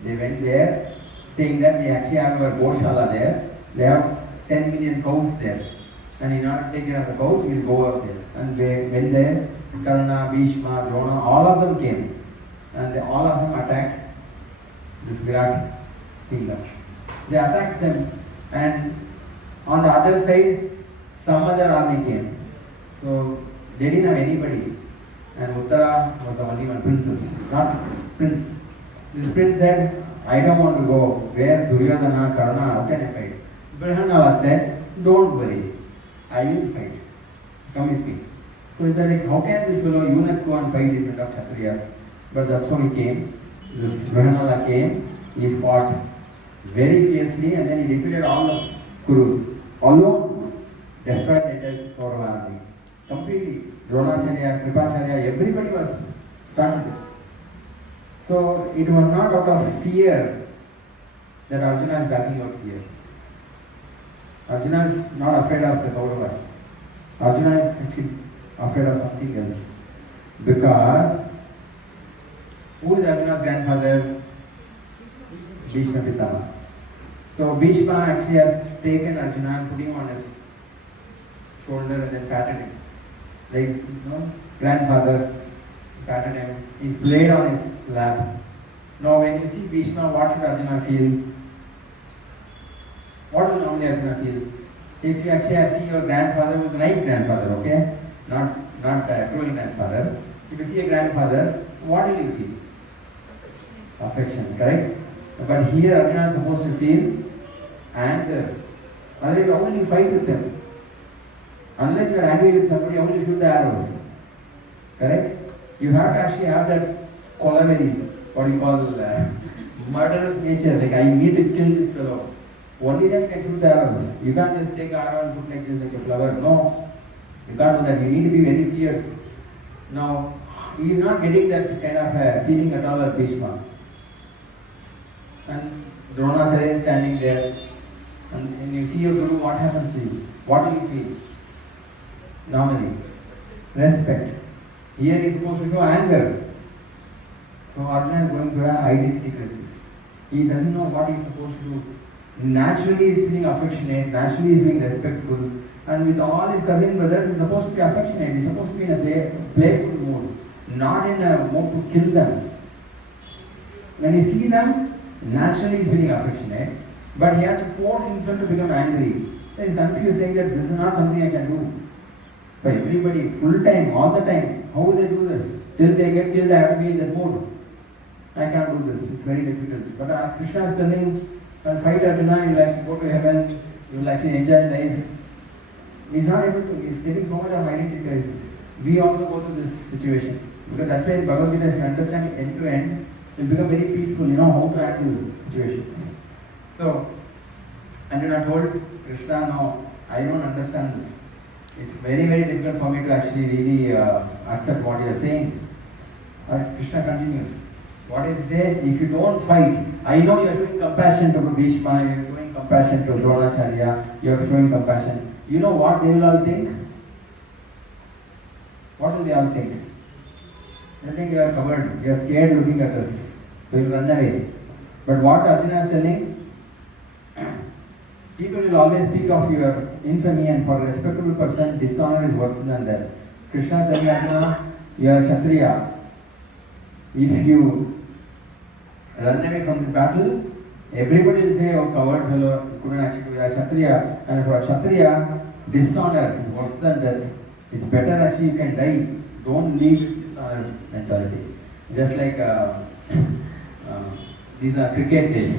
They went there saying that they actually have a Goshala there. They have 10 million cows there. And in order to take care of the cows, we will go up there. And they went there. Karna, Bhishma, Drona, all of them came. And all of them attacked this Virat kingdom. They attacked them, and on the other side, some other army came. So they didn't have anybody. And Uttara was the only one, princess, not prince. This prince said, I don't want to go. Where Duryodhana, Karna, how can I fight? Brahmana said, don't worry, I will fight. Come with me. So it's like, how can this fellow eunuch go and fight in front of Kshatriyas? But that's how he came. This Brahmana came, he fought very fiercely and then he defeated all the Kurus. Alone destroyed the entire Kaurava army. Completely. Dronacharya, Kripacharya, everybody was stunned. So it was not out of fear that Arjuna is backing out here. Arjuna is not afraid of the Kauravas. Arjuna is actually afraid of something else. Because who is Arjuna's grandfather? Bhishma Pitama. So Bhishma actually has taken Arjuna and put him on his shoulder and then patted him. Like, grandfather patted him. He played on his lap. Now when you see Bhishma, what should Arjuna feel? What will normally Arjuna feel? If you actually see your grandfather who is a nice grandfather, okay? Not a cruel grandfather. If you see a grandfather, what will you feel? Affection, correct? But here Arjuna is supposed to feel anger. Otherwise, how will you fight with them? Unless you are angry with somebody, how will you shoot the arrows? Correct? You have to actually have that cholery, what you call murderous nature. Like, I need to kill this fellow. Only then you can shoot the arrows. You can't just take an arrow and put like this, like a flower. No. You can't do that. You need to be very fierce. Now, he is not getting that kind of feeling at all at Bhishma. And Dronacharya is standing there. And when you see your Guru, what happens to you? What do you feel? Normally. Respect. Here he is supposed to show anger. So Arjuna is going through an identity crisis. He doesn't know what he is supposed to do. Naturally he is feeling affectionate, naturally he is being respectful. And with all his cousin brothers, he is supposed to be affectionate. He is supposed to be in a playful mood. Not in a mood to kill them. When you see them, naturally he is feeling affectionate. But he has to force himself to become angry. He is confused, saying that this is not something I can do. For everybody, full time, all the time, how will they do this? Till they get killed, I have to be in that mood. I can't do this, it's very difficult. But Krishna is telling, fight Arjuna, you will actually go to heaven, you will actually enjoy life. He is not able to, he is getting so much of identity crisis. We also go through this situation. Because that's why in Bhagavad Gita, if you understand it end to end, you will become very peaceful, you know how to handle situations. So, Arjuna told Krishna, no, I don't understand this. It's very, very difficult for me to actually really accept what you are saying. Krishna continues. What is there? If you don't fight, I know you are showing compassion to Bhishma, you are showing compassion to Dronacharya, you are showing compassion. You know what they will all think? What will they all think? They think you are covered, you are scared looking at us, they will run away. But what Arjuna is telling, people will always speak of your infamy, and for a respectable person, dishonor is worse than that. Krishna is saying, Arjuna, you are a Kshatriya. If you run away from this battle, everybody will say, oh, coward fellow, you couldn't actually be a Kshatriya. And for a Kshatriya, dishonor is worse than death. It's better actually you can die. Don't leave dishonor mentality. Just like these are cricket days.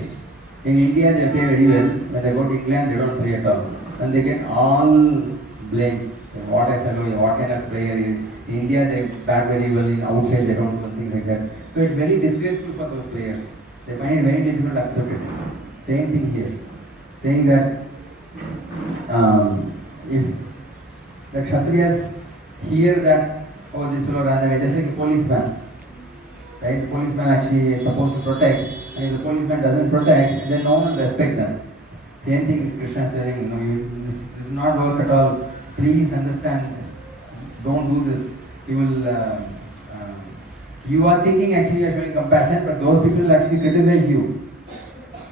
In India, they play very well. When they go to England, they don't play at all. And they get all blame. What a fellow, what kind of player he is. In India, they bat very well. In outside, they don't do things like that. So it's very disgraceful for those players. They find it very difficult to accept it. Same thing here. Saying that if the Kshatriyas hear that, oh, this fellow ran away, just like a policeman. Right? The policeman actually is supposed to protect. And if the policeman doesn't protect, then no one will respect them. Same thing is Krishna saying, this does not work at all. Please understand. Don't do this. You are thinking actually you are showing compassion, but those people will actually criticize you.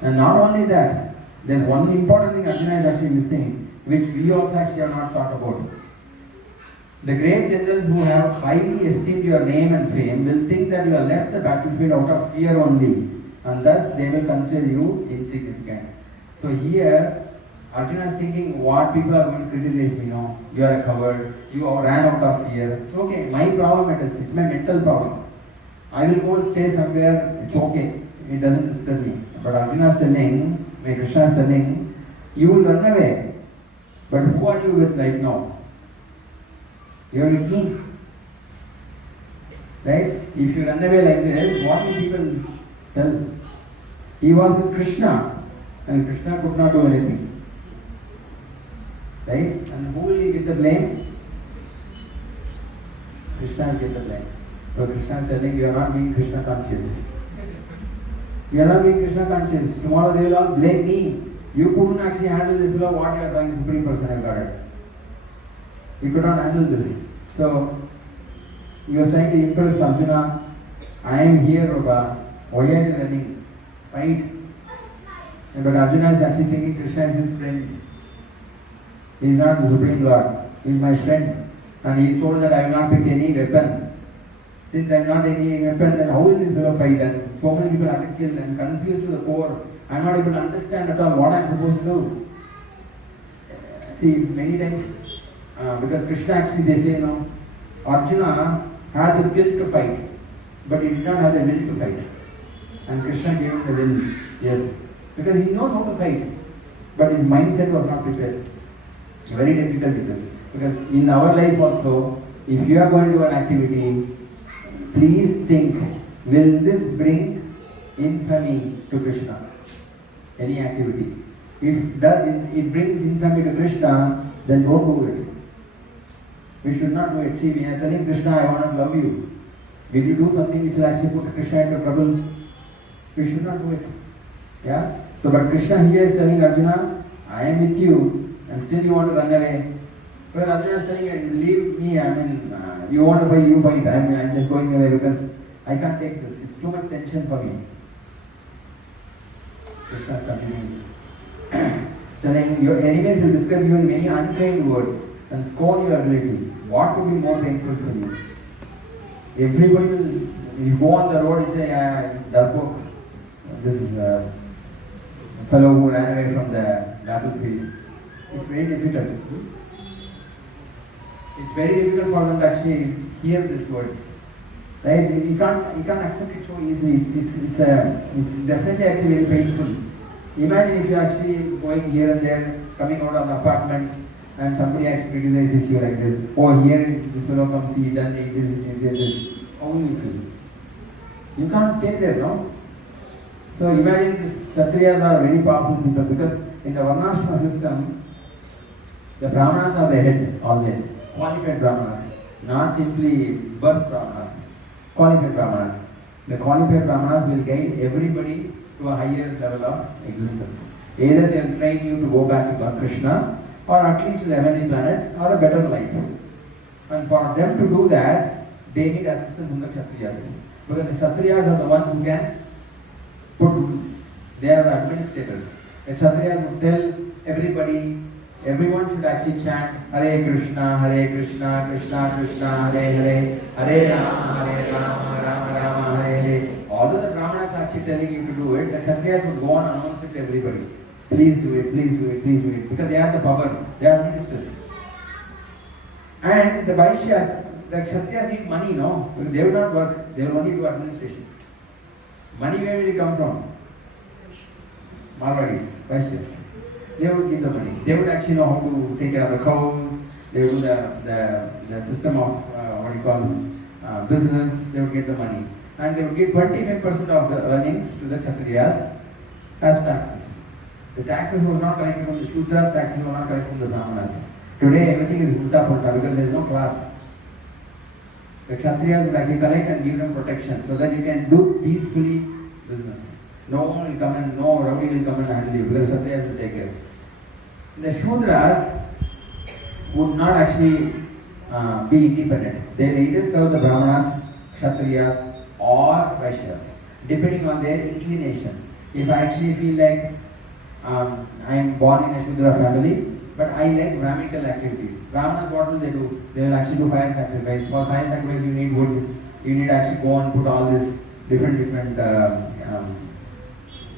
And not only that, there's one important thing Arjuna is actually missing, which we also actually have not thought about. The great generals who have highly esteemed your name and fame will think that you have left the battlefield out of fear only, and thus they will consider you insignificant. So here, Arjuna is thinking what people are going to criticize me, you are a coward, you ran out of fear. It's okay, my problem it's my mental problem. I will go stay somewhere, it's okay, it doesn't disturb me. But Arjuna is telling, Krishna is telling, you will run away. But who are you with right now? You are with me. Right? If you run away like this, what will people tell? He was with Krishna, and Krishna could not do anything. Right? And who will get the blame? Krishna will get the blame. So Krishna is telling, you are not being Krishna conscious. You are not being Krishna conscious. Tomorrow they will all blame me. You couldn't actually handle this below what you are doing, Supreme Personality. You could not handle this. So, you are trying to impress Arjuna. I am here, Baba. Why are you running? Fight. But Arjuna is actually thinking Krishna is his friend. He is not the Supreme Lord. He is my friend. And he is told that I will not pick any weapon. Since I am not any weapon, then how will this fellow fight? And so many people have to kill. I am confused to the core. I am not able to understand at all what I am supposed to do. See, many times, because Krishna actually, they say, Arjuna had the skill to fight, but he did not have the will to fight. And Krishna gave him the will, yes. Because he knows how to fight, but his mindset was not prepared. Very difficult it is. Because in our life also, if you are going to an activity, please think, will this bring infamy to Krishna? Any activity. If it brings infamy to Krishna, then don't do it. We should not do it. See, we are telling Krishna, I want to love you. Will you do something which will actually put Krishna into trouble? We should not do it. Yeah? So, but Krishna here is telling Arjuna, I am with you, and still you want to run away. Well, Arjuna is telling you, leave me, you want to fight, you fight. I'm just going away because I can't take this. It's too much tension for me. Krishna is continuing this. Telling your enemies will describe you in many unkind words and scorn your ability. What could be more painful for you? Everybody will, you go on the road and say, Dharma, this is a fellow who ran away from the battlefield. It's very difficult. It's very difficult for them to actually hear these words. Right? You can't accept it so easily. It's definitely actually very painful. Imagine if you're actually going here and there, coming out of the apartment, and somebody actually criticizes you like this. Oh, here this fellow comes, he done this. How will you feel? You can't stay there, no? So imagine these Kshatriyas are very powerful people because in the Varnashrama system, the Brahmanas are the head always. Qualified Brahmanas. Not simply birth Brahmanas. Qualified Brahmanas. The qualified Brahmanas will guide everybody to a higher level of existence. Either they will train you to go back to Lord Krishna, or at least to the heavenly planets, or a better life. And for them to do that, they need assistance from the Kshatriyas. Because the Kshatriyas are the ones who can put rules. They are the administrators. The Kshatriyas would tell everybody Everyone should actually chant Hare Krishna, Krishna Krishna, Hare Hare, Hare Rama, Rama Rama, Hare Hare. Although the Brahmanas are actually telling you to do it, the Kshatriyas would go on and announce it to everybody. Please do it, please do it, please do it. Because they have the power, they are ministers. And the Vaishyas, the Kshatriyas need money, no? Because they will not work, they will only do administration. Money where will it come from? Marwadis, Vaishyas. They would give the money. They would actually know how to take care of the cows. They would do the system of business. They would get the money, and they would give 25% of the earnings to the Kshatriyas as taxes. The taxes were not collected from the Shudras. Taxes were not collected from the Brahmanas. Today everything is ulta pulta because there is no class. The Kshatriyas would actually collect and give them protection so that you can do peacefully business. No one will come and no rowdy will come and handle you because Kshatriyas will take care. The Shudras would not actually be independent. They will either serve the Brahmanas, Kshatriyas or Vaishyas, depending on their inclination. If I actually feel like I am born in a Shudra family, but I like Brahminical activities. Brahmanas, what will they do? They will actually do fire sacrifice. For fire sacrifice you need wood. You need to actually go and put all these different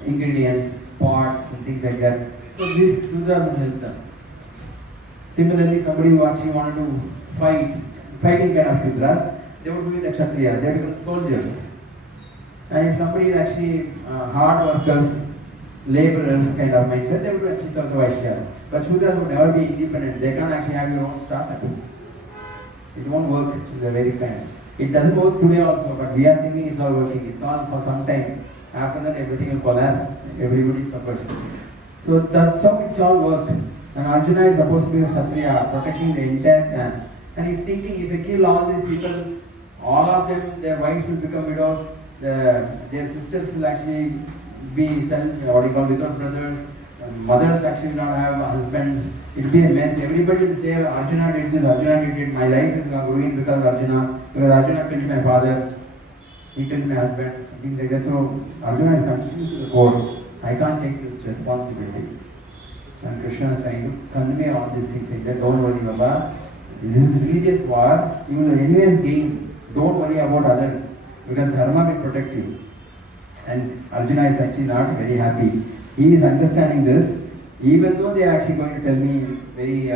ingredients, pots and things like that. So this Shudra will help them. Similarly, somebody who actually wanted to fighting kind of Shudras, they would do with the Kshatriya. They become soldiers. And if somebody is actually hard workers, laborers kind of mindset, they would actually serve the Vaishyas. But Shudras would never be independent. They can't actually have your own startup. It won't work in the very times. It doesn't work today also, but we are thinking it's all working. It's all for some time. After that, everything will collapse. Everybody suffers. So that's how it all works. And Arjuna is supposed to be a Kshatriya, protecting the entire clan. And he's thinking, if I kill all these people, all of them, their wives will become widows, their sisters will actually be without brothers, mothers actually will not have husbands. It will be a mess. Everybody will say, Arjuna did this, Arjuna did it, my life is ruined because of Arjuna killed my father, he killed my husband, things like that. So Arjuna is confused to the core. I can't take this responsibility. And Krishna is trying to convey all these things like that. Don't worry, Baba. This is religious war. You will anyways gain. Don't worry about others. Because Dharma will protect you. And Arjuna is actually not very happy. He is understanding this. Even though they are actually going to tell me very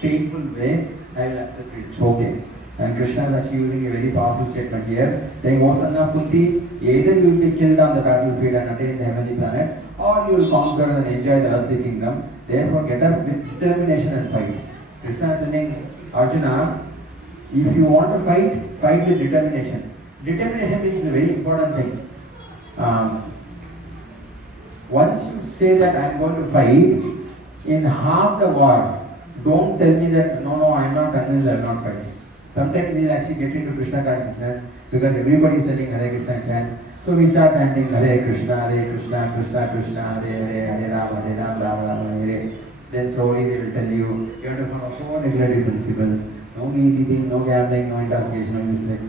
painful ways, I will accept it. It's okay. And Krishna is actually using a very powerful statement here, saying, O son of Kunti, either you will be killed on the battlefield and attain the heavenly planets, or you will conquer and enjoy the earthly kingdom. Therefore, get up with determination and fight. Krishna is telling Arjuna, if you want to fight, fight with determination. Determination is a very important thing. Once you say that I am going to fight, in half the war, don't tell me that, no, I am not convinced, I am not fighting. Sometimes we will actually get into Krishna consciousness because everybody is telling Hare Krishna chant. So we start chanting Hare Krishna, Krishna Krishna, Hare Rama, Rama Rama, Hare. Then slowly they will tell you, you have to follow 4 regulatory principles. No eating, no gambling, no intoxication, no music.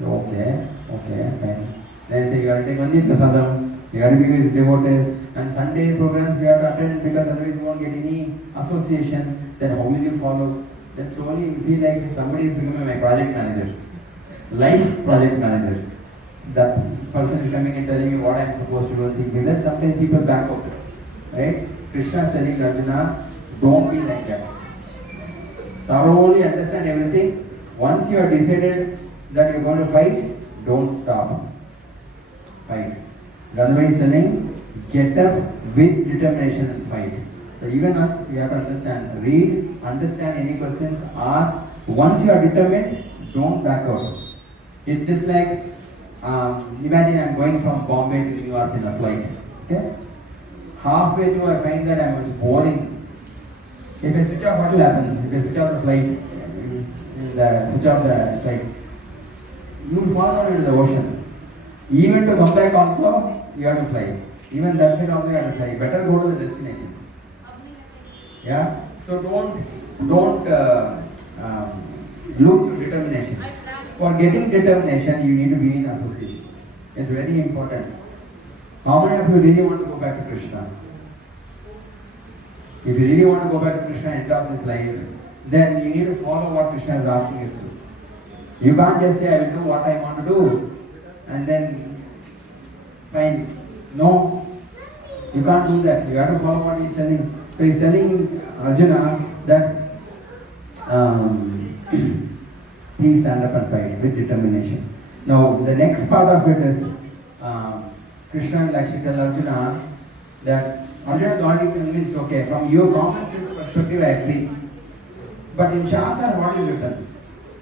Okay, fine. Then say you have to take only prasadam, you have to be with devotees, and Sunday programs you have to attend because otherwise you won't get any association. Then how will you follow? Then slowly you feel like somebody is becoming my project manager, life project manager. That person is coming and telling you what I am supposed to do and things like that. Sometimes people back out, right? Krishna is telling Arjuna, don't be like that. Thoroughly understand everything. Once you have decided that you are going to fight, don't stop. Fight. Gandhava is telling, get up with determination and fight. So even us, we have to understand. Read, understand any questions, ask. Once you are determined, don't back out. It's just like, imagine I am going from Bombay to New York in a flight. Okay? Halfway through I find that I was boring. If I switch off, what will happen? If I switch off the flight, switch off the flight, you fall down into the ocean. Even to come back also, you have to fly. Even that side also you have to fly. Better go to the destination. Yeah? So don't lose your determination. For getting determination, you need to be in association. It's very important. How many of you really want to go back to Krishna? If you really want to go back to Krishna and end of this life, then you need to follow what Krishna is asking us to. You can't just say, I will do what I want to do, and then fine. No, you can't do that. You have to follow what he is telling. So he is telling Arjuna that please stand up and fight with determination. Now, the next part of it is Krishna will actually tell Arjuna that Arjuna is already convinced, okay, from your common sense perspective, I agree. But in Shastra, what is written?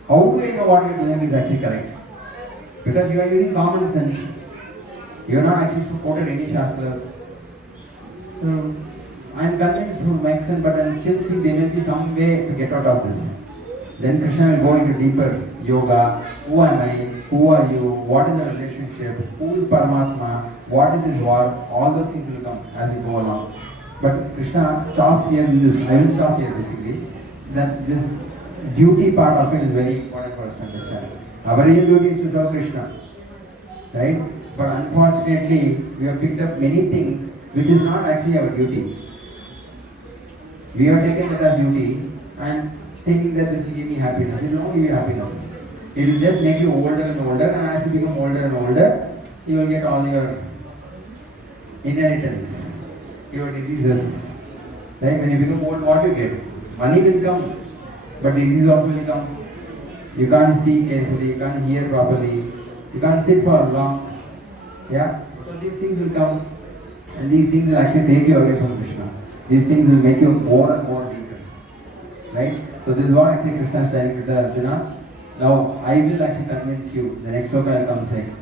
How do I know what you are doing is actually correct? Because you are using common sense. You are not actually quoted any Shastras. So, I am convinced to make sense, but I still see there may be some way to get out of this. Then Krishna will go into deeper yoga. Who am I? Who are you? What is the relationship? Who is Paramatma? What is his war? All those things will come as we go along. But Krishna stops here in this. I will stop here basically. That this duty part of it is very important for us to understand. Our real duty is to serve Krishna. Right? But unfortunately, we have picked up many things which is not actually our duty. We have taken that as duty and thinking that this will give me happiness. It will not give you happiness. It will just make you older and older, and as you become older and older, you will get all your inheritance, your diseases. Right? When you become old, what you get? Money will come, but disease also will come. You can't see carefully, you can't hear properly, you can't sit for long. Yeah? So these things will come, and these things will actually take you away from Krishna. These things will make you more and more weaker. Right? So this is what actually Krishna is telling to Arjuna. Now I will actually convince you, the next sloka I will come say,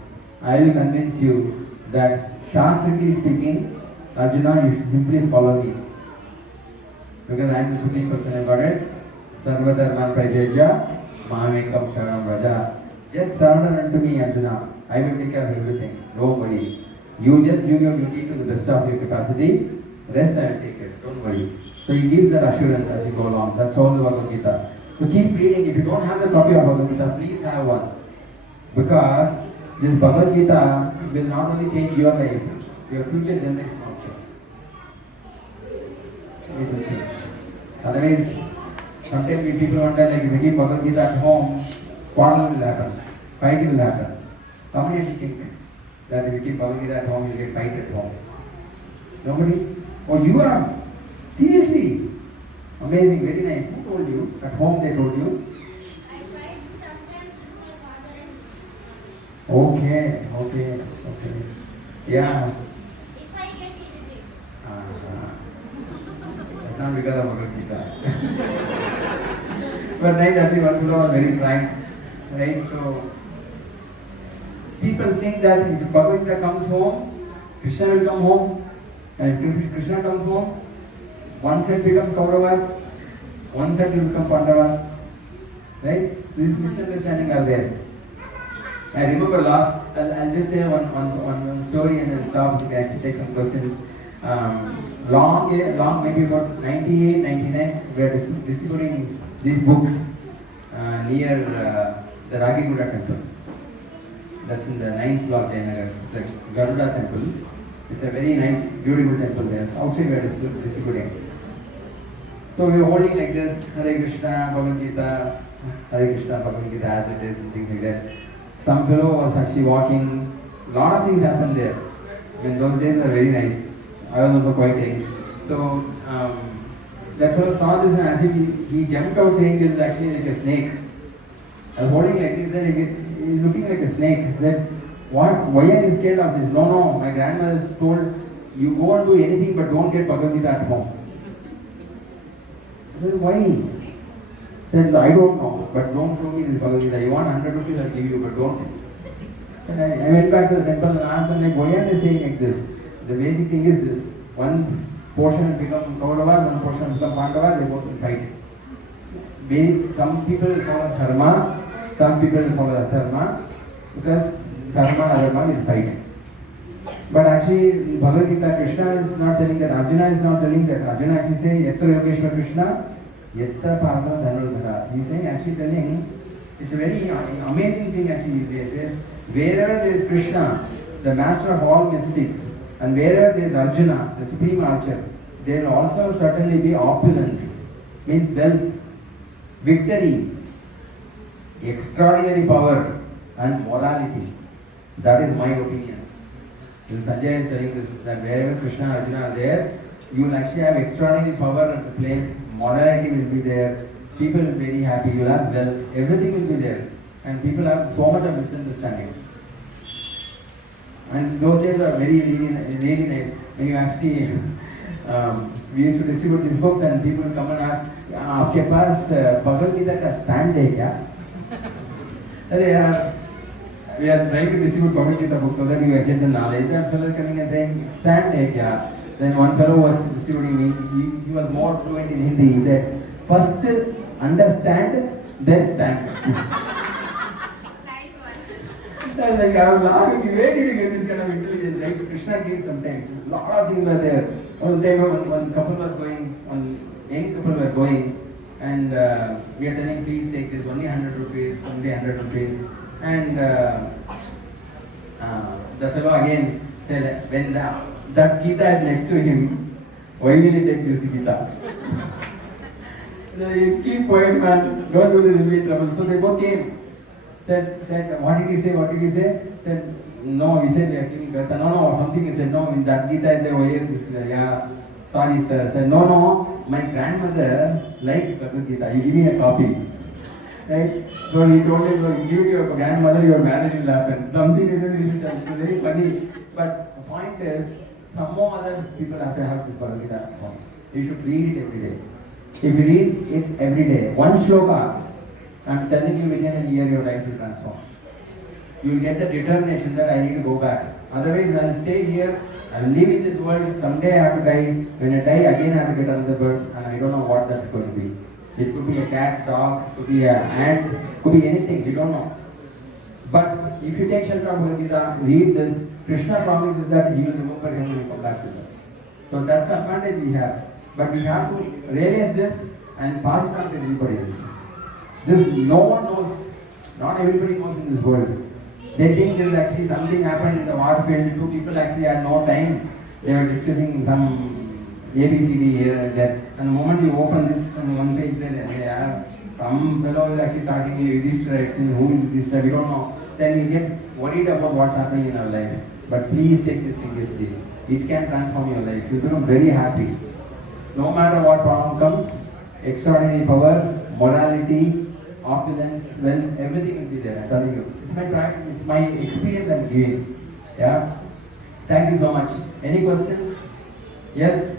I will convince you that Shastrically speaking, Arjuna, you should simply follow me. Because I am the Supreme Personality of Godhead. Svadharma prajaja, mamekam sharanam vraja. Just surrender unto me, Arjuna. I will take care of everything. Don't worry. You just do your duty to the best of your capacity. Rest I will take care. Don't worry. So he gives that assurance as you go along. That's all the Bhagavad Gita. So keep reading. If you don't have the copy of Bhagavad Gita, please have one. Because this Bhagavad Gita will not only change your life, your future generation also. It will change. Otherwise, sometimes we people wonder, like if we keep Bhagavad Gita at home, quarrel will happen, fight will happen. How many of you think that if you keep Bhagavad Gita at home, you'll get fight at home? Nobody? Oh, you are? Seriously? Amazing, very nice. Who told you? At home they told you? I tried sometimes with my father and Okay. Yeah. if I get irritated. That's not because of Bhagavad Gita. But nice, actually, one fellow was very frank. Right? So, people think that if Bhagavad Gita comes home, Krishna will come home. And if Krishna comes home, one side becomes Kauravas, one side will become Pandavas. Right? These misunderstandings are there. I remember I'll just tell one story and then stop. You can actually take some questions. Long, maybe about 98, 99, we are distributing these books near the Ragiguda temple. That's in the 9th block, Jayanagar. It's a Garuda temple. It's a very nice, beautiful temple there. Outside we are distributing. So we are holding like this, Hare Krishna, Bhagavad Gita, Hare Krishna, Bhagavad Gita as it is, and things like that. Some fellow was actually walking. A lot of things happened there. I mean, those days were very nice. I was also quite young. So that fellow saw this and actually he jumped out saying this is actually like a snake. I was holding like this and he's looking like a snake. That what? Why are you scared of this? No. My grandmother told you go and do anything but don't get Bhagavad Gita at home. I said, why? Said, I don't know, but don't show me this Bhagavad Gita. You want 100 rupees, I'll give you, but don't. And I went back to the temple and asked them, like, why are they saying like this? The basic thing is this. One portion will become Kaurava, one portion will become Pandava, they both will fight. Some people will follow Dharma, some people will follow Dharma, because Dharma and Dharma will fight. But actually, in Bhagavad Gita, Krishna is not telling that, Arjuna is not telling that. Arjuna actually says, Yatra Yogeshwar Krishna, Yatra Parma Dhanurvara. He's saying, actually telling, it's a very amazing thing actually he says, wherever there is Krishna, the master of all mystics, and wherever there is Arjuna, the supreme archer, there will also certainly be opulence, means wealth, victory, extraordinary power and morality. That is my opinion. Sanjay is telling this, that wherever Krishna and Arjuna are there, you will actually have extraordinary power at the place, morality will be there, people will be very happy, you will have wealth, everything will be there. And people have so much of misunderstanding. And those days are really nice. When you actually, we used to distribute these books and people would come and ask, आपके पास Bhagavad Gita का stand है क्या? अरे यार, we are trying to distribute Bhagavad Gita books so that you get the knowledge. Then fellow coming and saying, stand hai kya? Then one fellow was distributing me, he was more fluent in Hindi. He said, first understand, then stand. Nice one. I was like, I was laughing, where did you get this kind of intelligence? Like Krishna gave sometimes, a lot of things were there. One time one couple was going, one young couple were going, and we are telling, please take this, only 100 rupees, only 100 rupees. And the fellow again said, when that Gita is next to him, why will he take this Gita? You keep quiet, man, don't do this, will be trouble. So they both came. Said, what did he say? What did he say? Said, no, he said, we are giving Gita. No, something he said, no, in that Gita is there, yeah, sorry sir. Said, no, my grandmother likes Bhagavad Gita, you give me a copy. Right? So he told him, so give it to your grandmother, your marriage will happen. Something is very funny. But the point is, some more other people have to have this Bhagavad Gita at home. You should read it every day. If you read it every day, one shloka, I'm telling you, within a year your life will transform. You will get the determination that I need to go back. Otherwise, I'll stay here, I'll live in this world, someday I have to die. When I die, again I have to get another birth, and I don't know what that's going to be. It could be a cat, dog, it could be an ant, it could be anything, we don't know. But if you take shelter of Bhagavad Gita, read this, Krishna promises that he will remember him when he comes back to us. So that's the advantage we have. But we have to realize this and pass it on to everybody else. This no one knows, not everybody knows in this world. They think there is actually something happened in the war field, two people actually had no time, they were discussing some ABCD here and there. And the moment you open this on one page, then some fellow is actually talking to you, Yudhishthira, who is Yudhishthira, we don't know. Then we get worried about what's happening in our life. But please take this seriously. It can transform your life. You become very happy. No matter what problem comes, extraordinary power, morality, opulence, wealth, everything will be there. I'm telling you. It's my practice, it's my experience I'm giving. Yeah. Thank you so much. Any questions? Yes?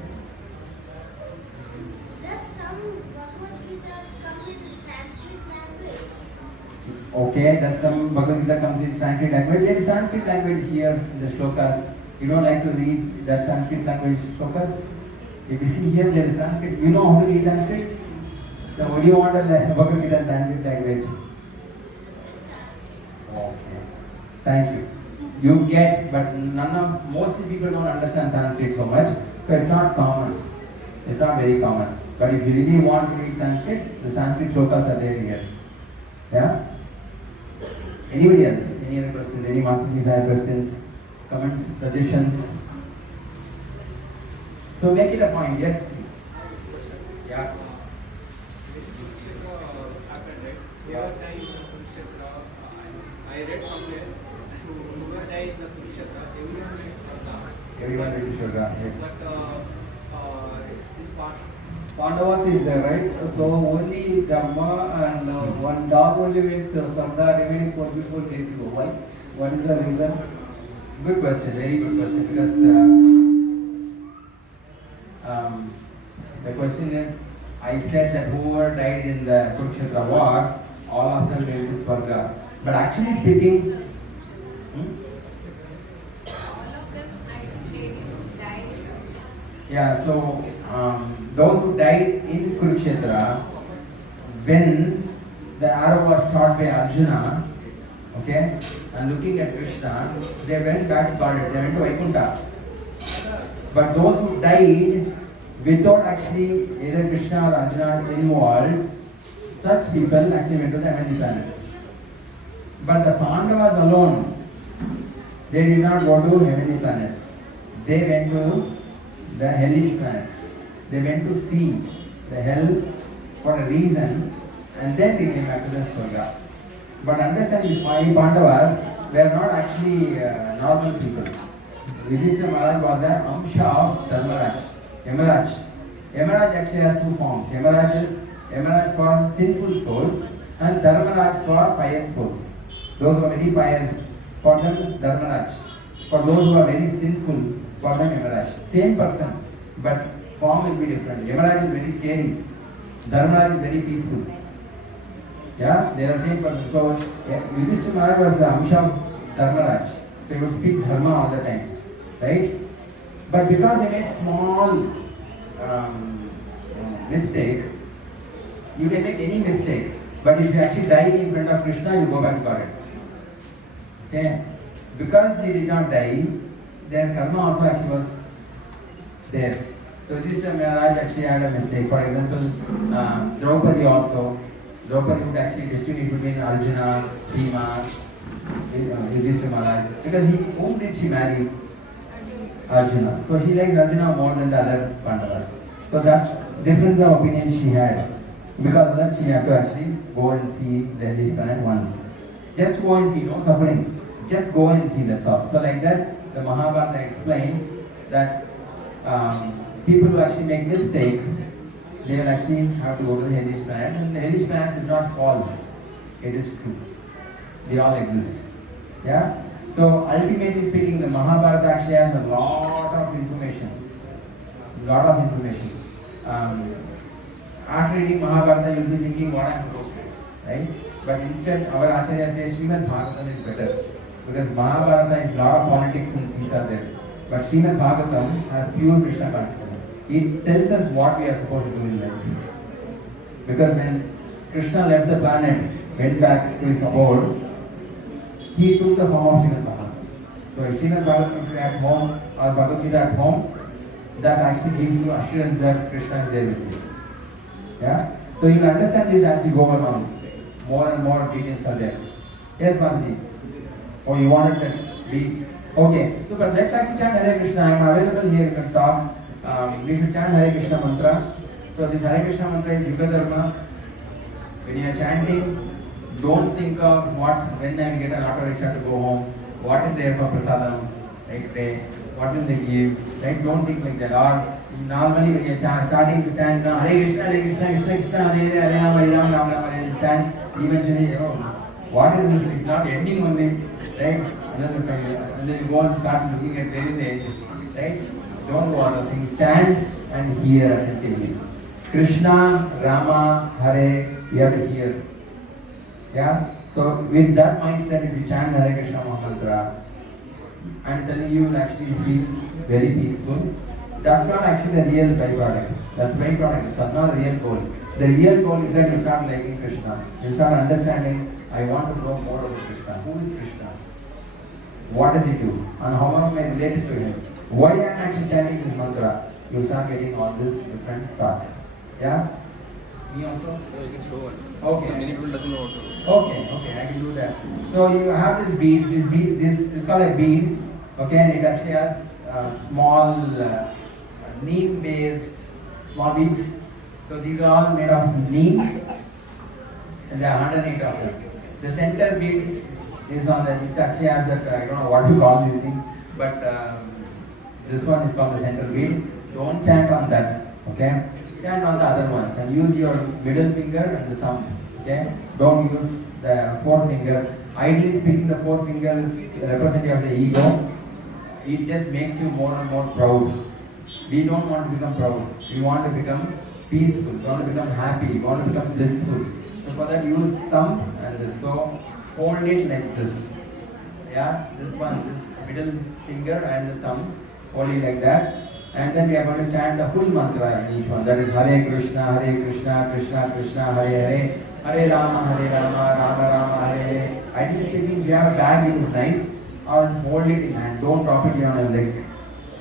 Does some Bhagavad Gita come in Sanskrit language? Okay, does some Bhagavad Gita comes in Sanskrit language? There is Sanskrit language here in the shlokas. You don't like to read the Sanskrit language shlokas? If you see here, there is Sanskrit. You know how to read Sanskrit? So what do you want to learn Bhagavad Gita in Sanskrit language? Okay. Thank you. You get, but mostly people don't understand Sanskrit so much. So it's not common. It's not very common. But if you really want to read Sanskrit, the Sanskrit shlokas are there here. Yeah? Anybody else? Any other questions? Any other questions? Comments? Suggestions? So make it a point. Yes, please. Yeah. I read somewhere to whoever dies in the Kurukshetra, everyone will Shraddha. Everyone will Shraddha, yes. But this part, Pandavas is there, right? So only Dharma and one dog only wins Shraddha, remaining 4 people get to go. Why? What is the reason? Good question, very good question. Because the question is, I said that whoever died in the Kurukshetra war, all of them went to Swarga. But actually speaking, All of them died. yeah, so those who died in Kurukshetra, when the arrow was shot by Arjuna, okay, and looking at Krishna, they went back to Godhead, they went to Vaikuntha. But those who died without actually either Krishna or Arjuna involved, such people actually went to the heavenly planets. But the Pandavas alone, they did not go to heavenly planets. They went to the hellish planets. They went to see the hell for a reason, and then they came back to the Swarga. But understand, these five Pandavas were not actually normal people. Yudhishthira Maharaj was the Amsha of Dharmaraj, Yamaraj. Yamaraj actually has two forms. Yamaraj for sinful souls and Dharmaraj for pious souls. Those who are very pious, for them Dharmaraj. For those who are very sinful, for them Yamaraj. Same person, but form will be different. Yamaraj is very scary. Dharmaraj is very peaceful. Yeah, they are same person. So Yudhishthira Maharaj was the Amsha of Dharmaraj. They would speak Dharma all the time. Right? But because they made small mistake, you can make any mistake, but if you actually die in front of Krishna, you go back to God. Okay? Because they did not die, their karma also actually was there. So Yudhishthira Maharaj actually had a mistake. For example, Draupadi also. Draupadi would actually distinguish between Arjuna, Bhima, Yudhishthira Maharaj. Because whom did she marry? Arjuna. So she likes Arjuna more than the other Pandavas. So that difference of opinion she had. Because of that, she had to actually go and see the hellish planet once. Just go and see, no suffering. Just go and see, that's all. So like that, the Mahabharata explains that people who actually make mistakes, they will actually have to go to the hellish planets. And the hellish planets is not false. It is true. They all exist. Yeah? So ultimately speaking, the Mahabharata actually has a lot of information. After reading Mahabharata, you will be thinking what I am supposed to do. Right? But instead, our Acharya says Srimad Bhagavatam is better. Because Mahabharata is a lot of politics and things are there. But Srimad Bhagavatam has pure Krishna consciousness. It tells us what we are supposed to do in life. Because when Krishna left the planet, went back to his abode, he took the form of Srimad Bhagavatam. So if Srimad Bhagavatam is at home or Bhagavad Gita at home, that actually gives you assurance that Krishna is there with you. Yeah? So you will understand this as you go along. More and more details are there. Yes, Bhavaji? Oh, you wanted the beats? Okay. So, but let's actually chant Hare Krishna. I am available here, you can talk. We should chant Hare Krishna mantra. So this Hare Krishna mantra is Yuga Dharma. When you are chanting, don't think of when I will get an auto rickshaw to go home, what is there for prasadam, next day, what will they give, right? Don't think like that. Or normally when you are starting to chant, Hare Krishna, Krishna Krishna, Hare Hare, Hare Rama, Hare Rama, Rama Rama, Hare chant, eventually, what is this? It's not ending only, right? And then you go and start looking at where is the end, right? Don't do all those things. Stand and hear attentively. Krishna, Rama, Hare, you have to hear. Yeah? So with that mindset, if you chant Hare Krishna mantra, I'm telling you, will actually feel very peaceful. That's not actually the real byproduct. That's byproduct. It's not the real goal. The real goal is that you start liking Krishna. You start understanding, I want to know more about Krishna. Who is Krishna? What does he do? And how am I related to him? Why I am actually chanting this mantra? You start getting all these different thoughts. Yeah? Me also? You can show us. Okay. Many people doesn't know what to do. Okay, I can do that. So you have this bead, this is called a bead, okay, and it actually has small neem-based small beads. So these are all made of neem, and there are 108 of them. The center bead is on the, it actually has that, I don't know what you call this thing, but this one is called the center bead. Don't chant on that, okay? Chant on the other ones and use your middle finger and the thumb. Okay? Don't use the forefinger. Ideally speaking, the forefinger is representative of the ego. It just makes you more and more proud. We don't want to become proud. We want to become peaceful. We want to become happy. We want to become blissful. So for that, use thumb and this. So hold it like this. Yeah, this one, this middle finger and the thumb. Hold it like that. And then we are going to chant the full mantra in each one. That is Hare Krishna, Krishna Krishna, Hare Hare, Hare Rama, Rama Rama, Hare Hare. Ideally speaking, if you have a bag, it is nice. Or just hold it in hand. Don't drop it on your leg.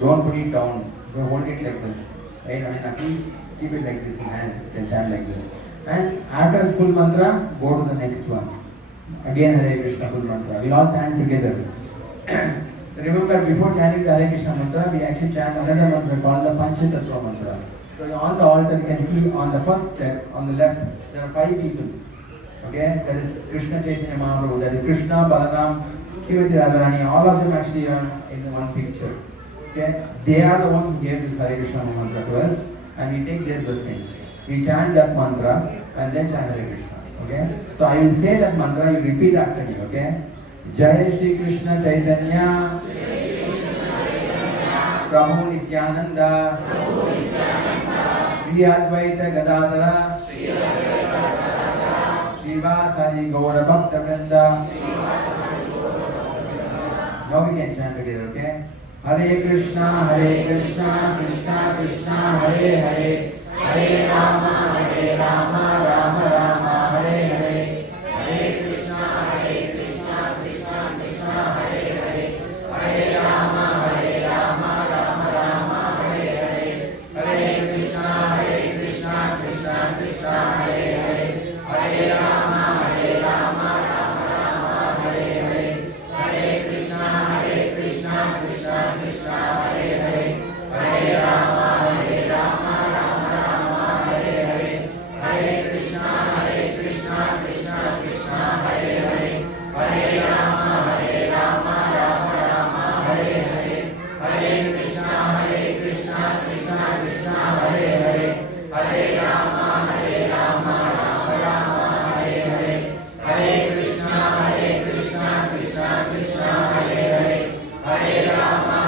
Don't put it down. So hold it like this. Right? I mean, at least keep it like this in hand. You can chant like this. And after the full mantra, go to the next one. Again Hare Krishna full mantra. We'll all chant together. Remember, before chanting the Hare Krishna mantra, we actually chant another mantra called the Panchatattva mantra. So on the altar you can see on the first step, on the left, there are 5 people. Okay, that is Krishna Chaitanya Mahaprabhu, that is Krishna, Balaram, Shrimati Radharani, all of them actually are in one picture. Okay, they are the ones who gave this Hare Krishna mantra to us, and we take their blessings. We chant that mantra and then chant Hare Krishna. Okay, so I will say that mantra, you repeat after me. Okay, Jai Shri Krishna Chaitanya, Prabhu Nityananda, Shri Advaita Gadadhara, Srivasadi Gaura Bhakta Vrinda. Now we can chant together, okay? Hare Krishna, Krishna Krishna, Hare Hare, Hare Rama, Rama Rama, Hare Hare, Hare Krishna, Krishna Krishna, Hare Hare, Hare Rama, Rama Rama, Hare Hare, Hare Krishna, Krishna Krishna, Hare Hare, Hare Rama, Rama Hare Hare, Hare Krishna, Krishna Krishna, Hare Hare, Hare Rama, Rama Hare Hare, Hare Krishna, Krishna Krishna, Hare Hare, Hare Rama, Rama Hare Hare, Hare Krishna, Krishna Krishna, Hare Hare, Hare Rama, Rama Hare Hare, Hare Krishna, Krishna Krishna, Hare Hare, Hare Rama,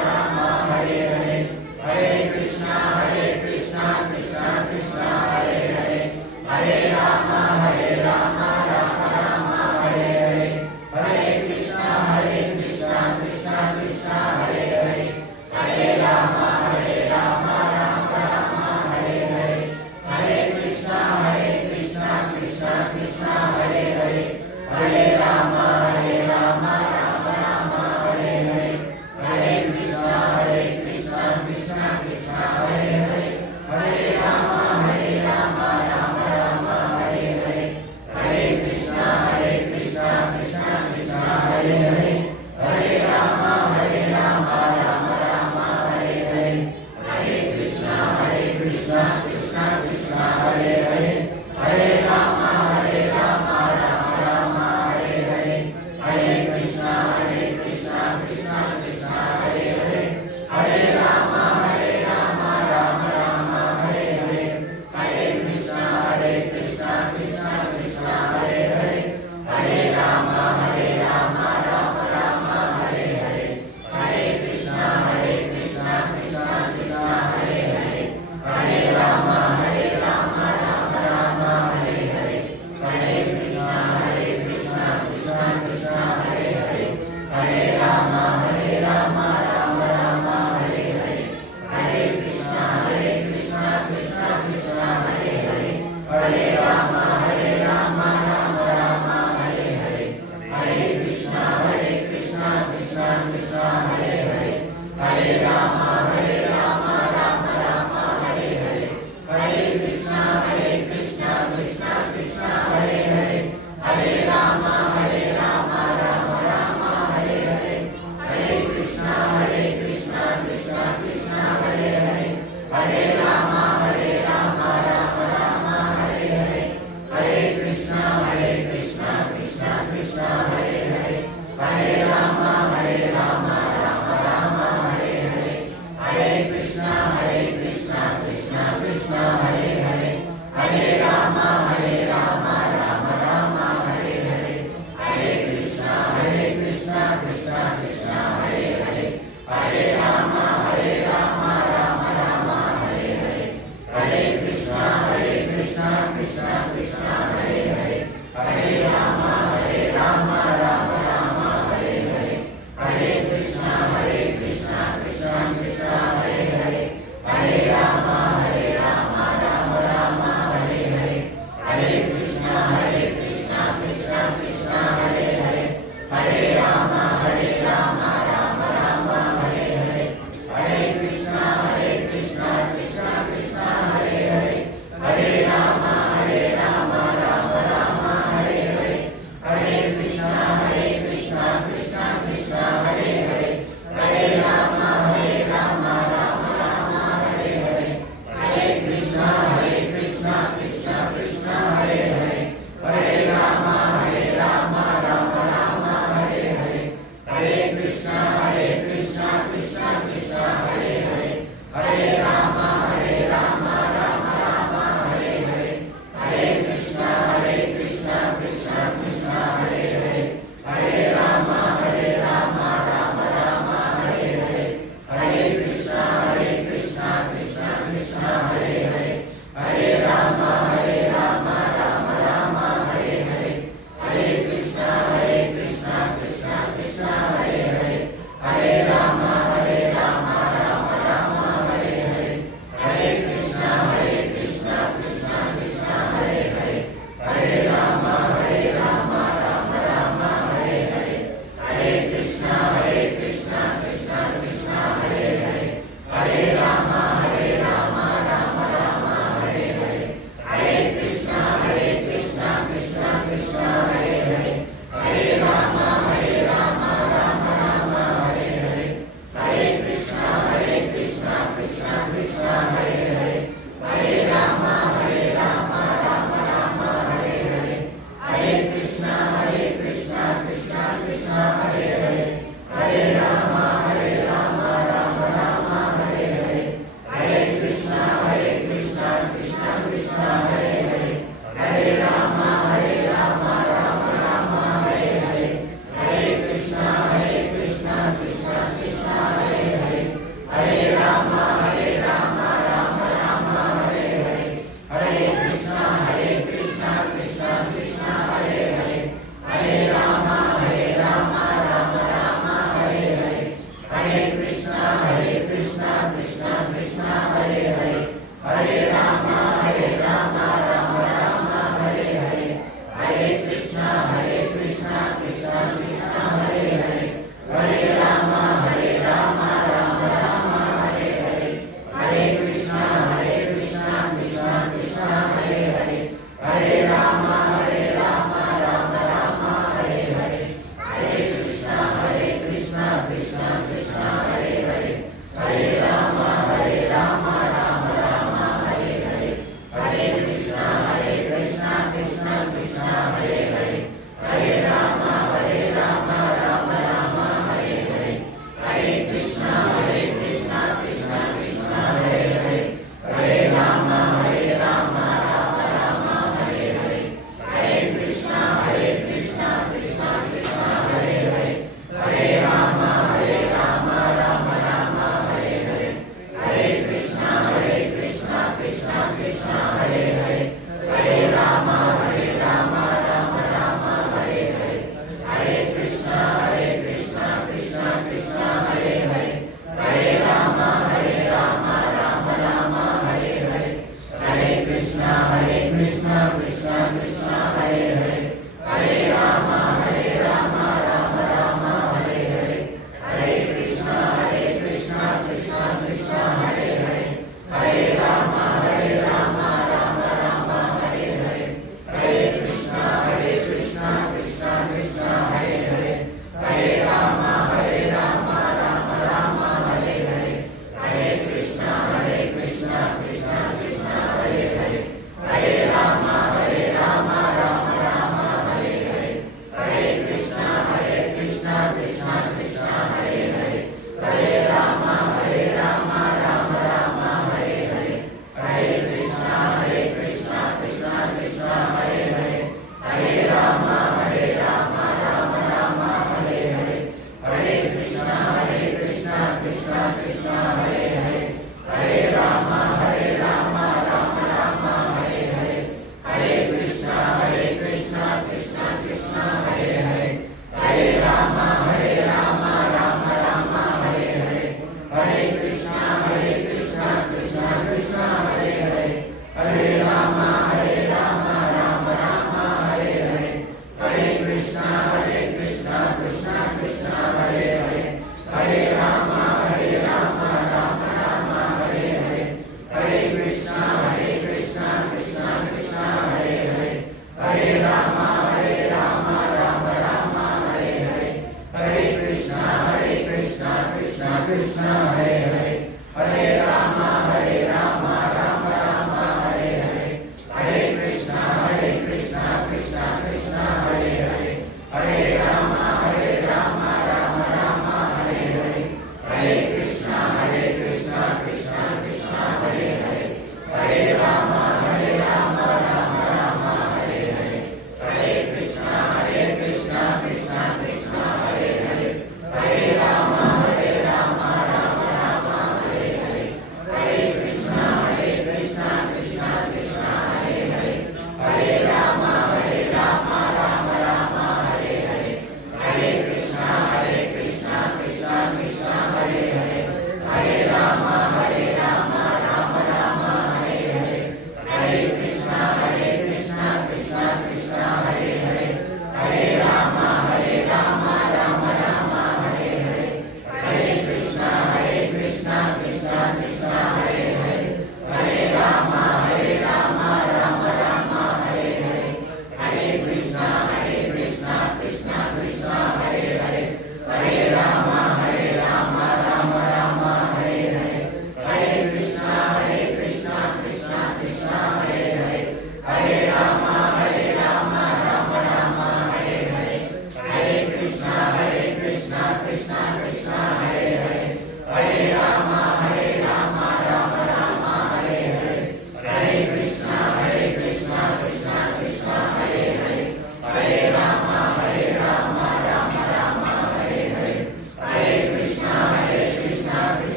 Rama Hare Hare, Hare Krishna, Krishna Krishna, Hare Hare, Hare Rama, Rama Hare Hare, Hare Krishna, Krishna Krishna, Hare Hare, Hare Rama, Rama Hare Hare, Hare Krishna, Krishna Hare Hare, Hare Rama, Rama Hare Hare, Hare Krishna, Krishna Krishna, Hare Hare, Hare Rama, Rama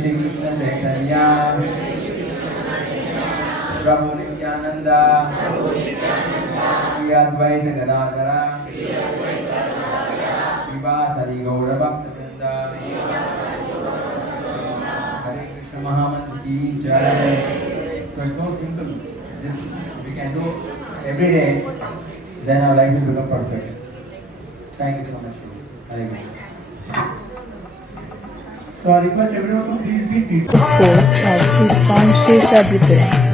Shri Krishna Chaitanya, Prabhu Nityananda, Shri Advaita Gadadhara, Srivasadi Gaura Bhaktivinoda, Hare Krishna Mahamantra ki Jai. So it's so simple. This we can do every day, then our lives will become perfect. Thank you so much. Hare Krishna. So I request everyone to please be seated. Of course, of ISKCON Haralur.